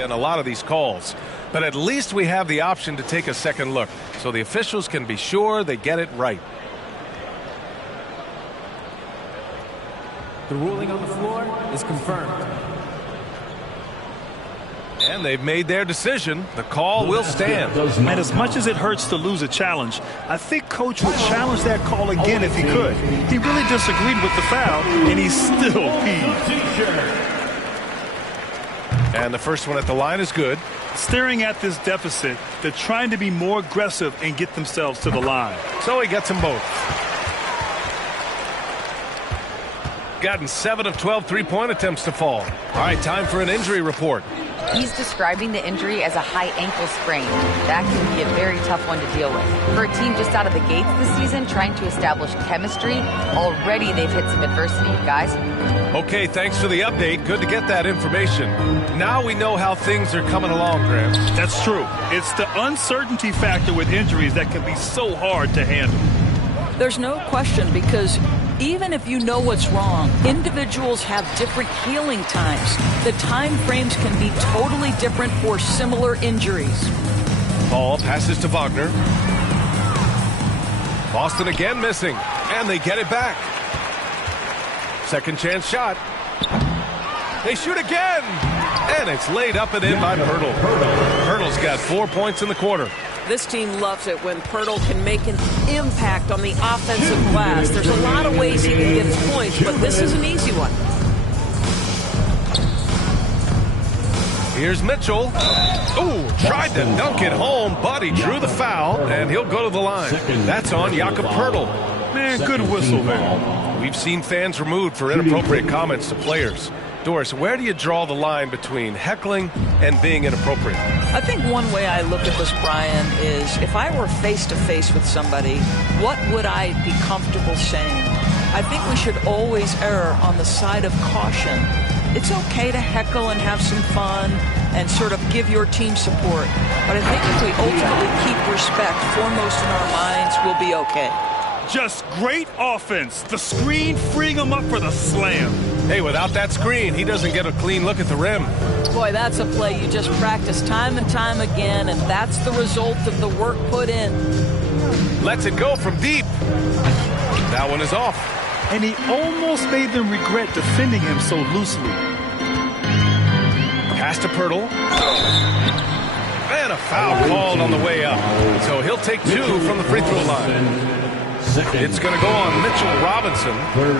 And a lot of these calls. But at least we have the option to take a second look, so the officials can be sure they get it right. The ruling on the floor is confirmed. And they've made their decision. The call will stand. And as much as it hurts to lose a challenge, I think Coach would challenge that call again if he could. He really disagreed with the foul, and he's still peeved. And the first one at the line is good. Staring at this deficit, they're trying to be more aggressive and get themselves to the line. So he gets them both. Gotten 7 of 12 three-point attempts to fall. All right, time for an injury report. He's describing the injury as a high ankle sprain. That can be a very tough one to deal with. For a team just out of the gates this season trying to establish chemistry, already they've hit some adversity, guys. Okay, thanks for the update. Good to get that information. Now we know how things are coming along, Graham. That's true. It's the uncertainty factor with injuries that can be so hard to handle. There's no question, because even if you know what's wrong, individuals have different healing times. The time frames can be totally different for similar injuries. Ball passes to Wagner. Boston again missing, and they get it back. Second chance shot. They shoot again, and it's laid up and in by Pirtle. Pirtle's got 4 points in the quarter. This team loves it when Pirtle can make an impact on the offensive glass. There's a lot of ways he can get his points, but this is an easy one. Here's Mitchell. Ooh, tried to dunk it home, but he drew the foul, and he'll go to the line. That's on Jakob Pirtle. Man, good whistle there. We've seen fans removed for inappropriate comments to players. Doris, where do you draw the line between heckling and being inappropriate? I think one way I look at this, Brian, is if I were face-to-face with somebody, what would I be comfortable saying? I think we should always err on the side of caution. It's okay to heckle and have some fun and sort of give your team support. But I think if we ultimately keep respect foremost in our minds, we'll be okay. Just great offense. The screen freeing him up for the slam. Hey, without that screen, he doesn't get a clean look at the rim. Boy, that's a play you just practice time and time again, and that's the result of the work put in. Lets it go from deep. That one is off. And he almost made them regret defending him so loosely. Pass to Pirtle. And a foul called on the way up. So he'll take 2 from the free throw line. It's going to go on Mitchell Robinson.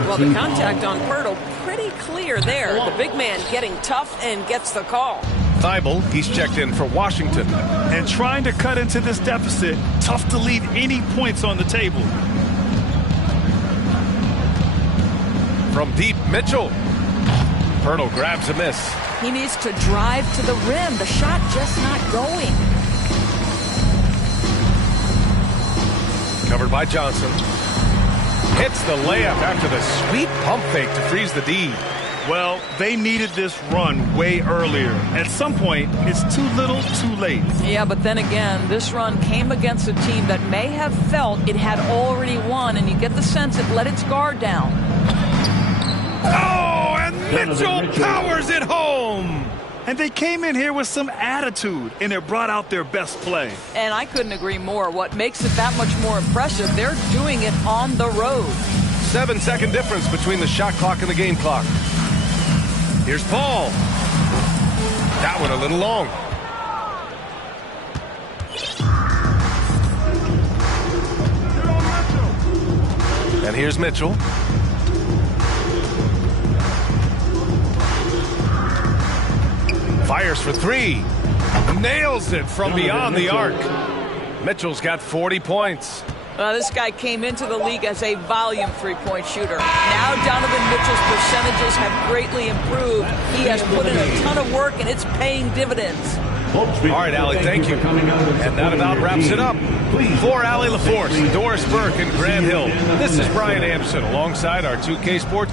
Well, the contact on Pirtle, pretty clear there. The big man getting tough and gets the call. Thibault, he's checked in for Washington. And trying to cut into this deficit, tough to leave any points on the table. From deep, Mitchell. Pirtle grabs a miss. He needs to drive to the rim. The shot just not going. Covered by Johnson. Hits the layup after the sweet pump fake to freeze the D. Well, they needed this run way earlier. At some point, it's too little, too late. Yeah, but then again, this run came against a team that may have felt it had already won, and you get the sense it let its guard down. Oh, and Mitchell powers it home. And they came in here with some attitude, and it brought out their best play. And I couldn't agree more. What makes it that much more impressive, they're doing it on the road. 7-second difference between the shot clock and the game clock. Here's Paul. That one a little long. And here's Mitchell. Fires for three. Nails it from beyond the arc. Mitchell's got 40 points. This guy came into the league as a volume three-point shooter. Now Donovan Mitchell's percentages have greatly improved. He has put in a ton of work, and it's paying dividends. All right, Allie, thank you. And that about wraps it up. For Allie LaForce, Doris Burke, and Grant Hill, this is Brian Anderson alongside our 2K Sports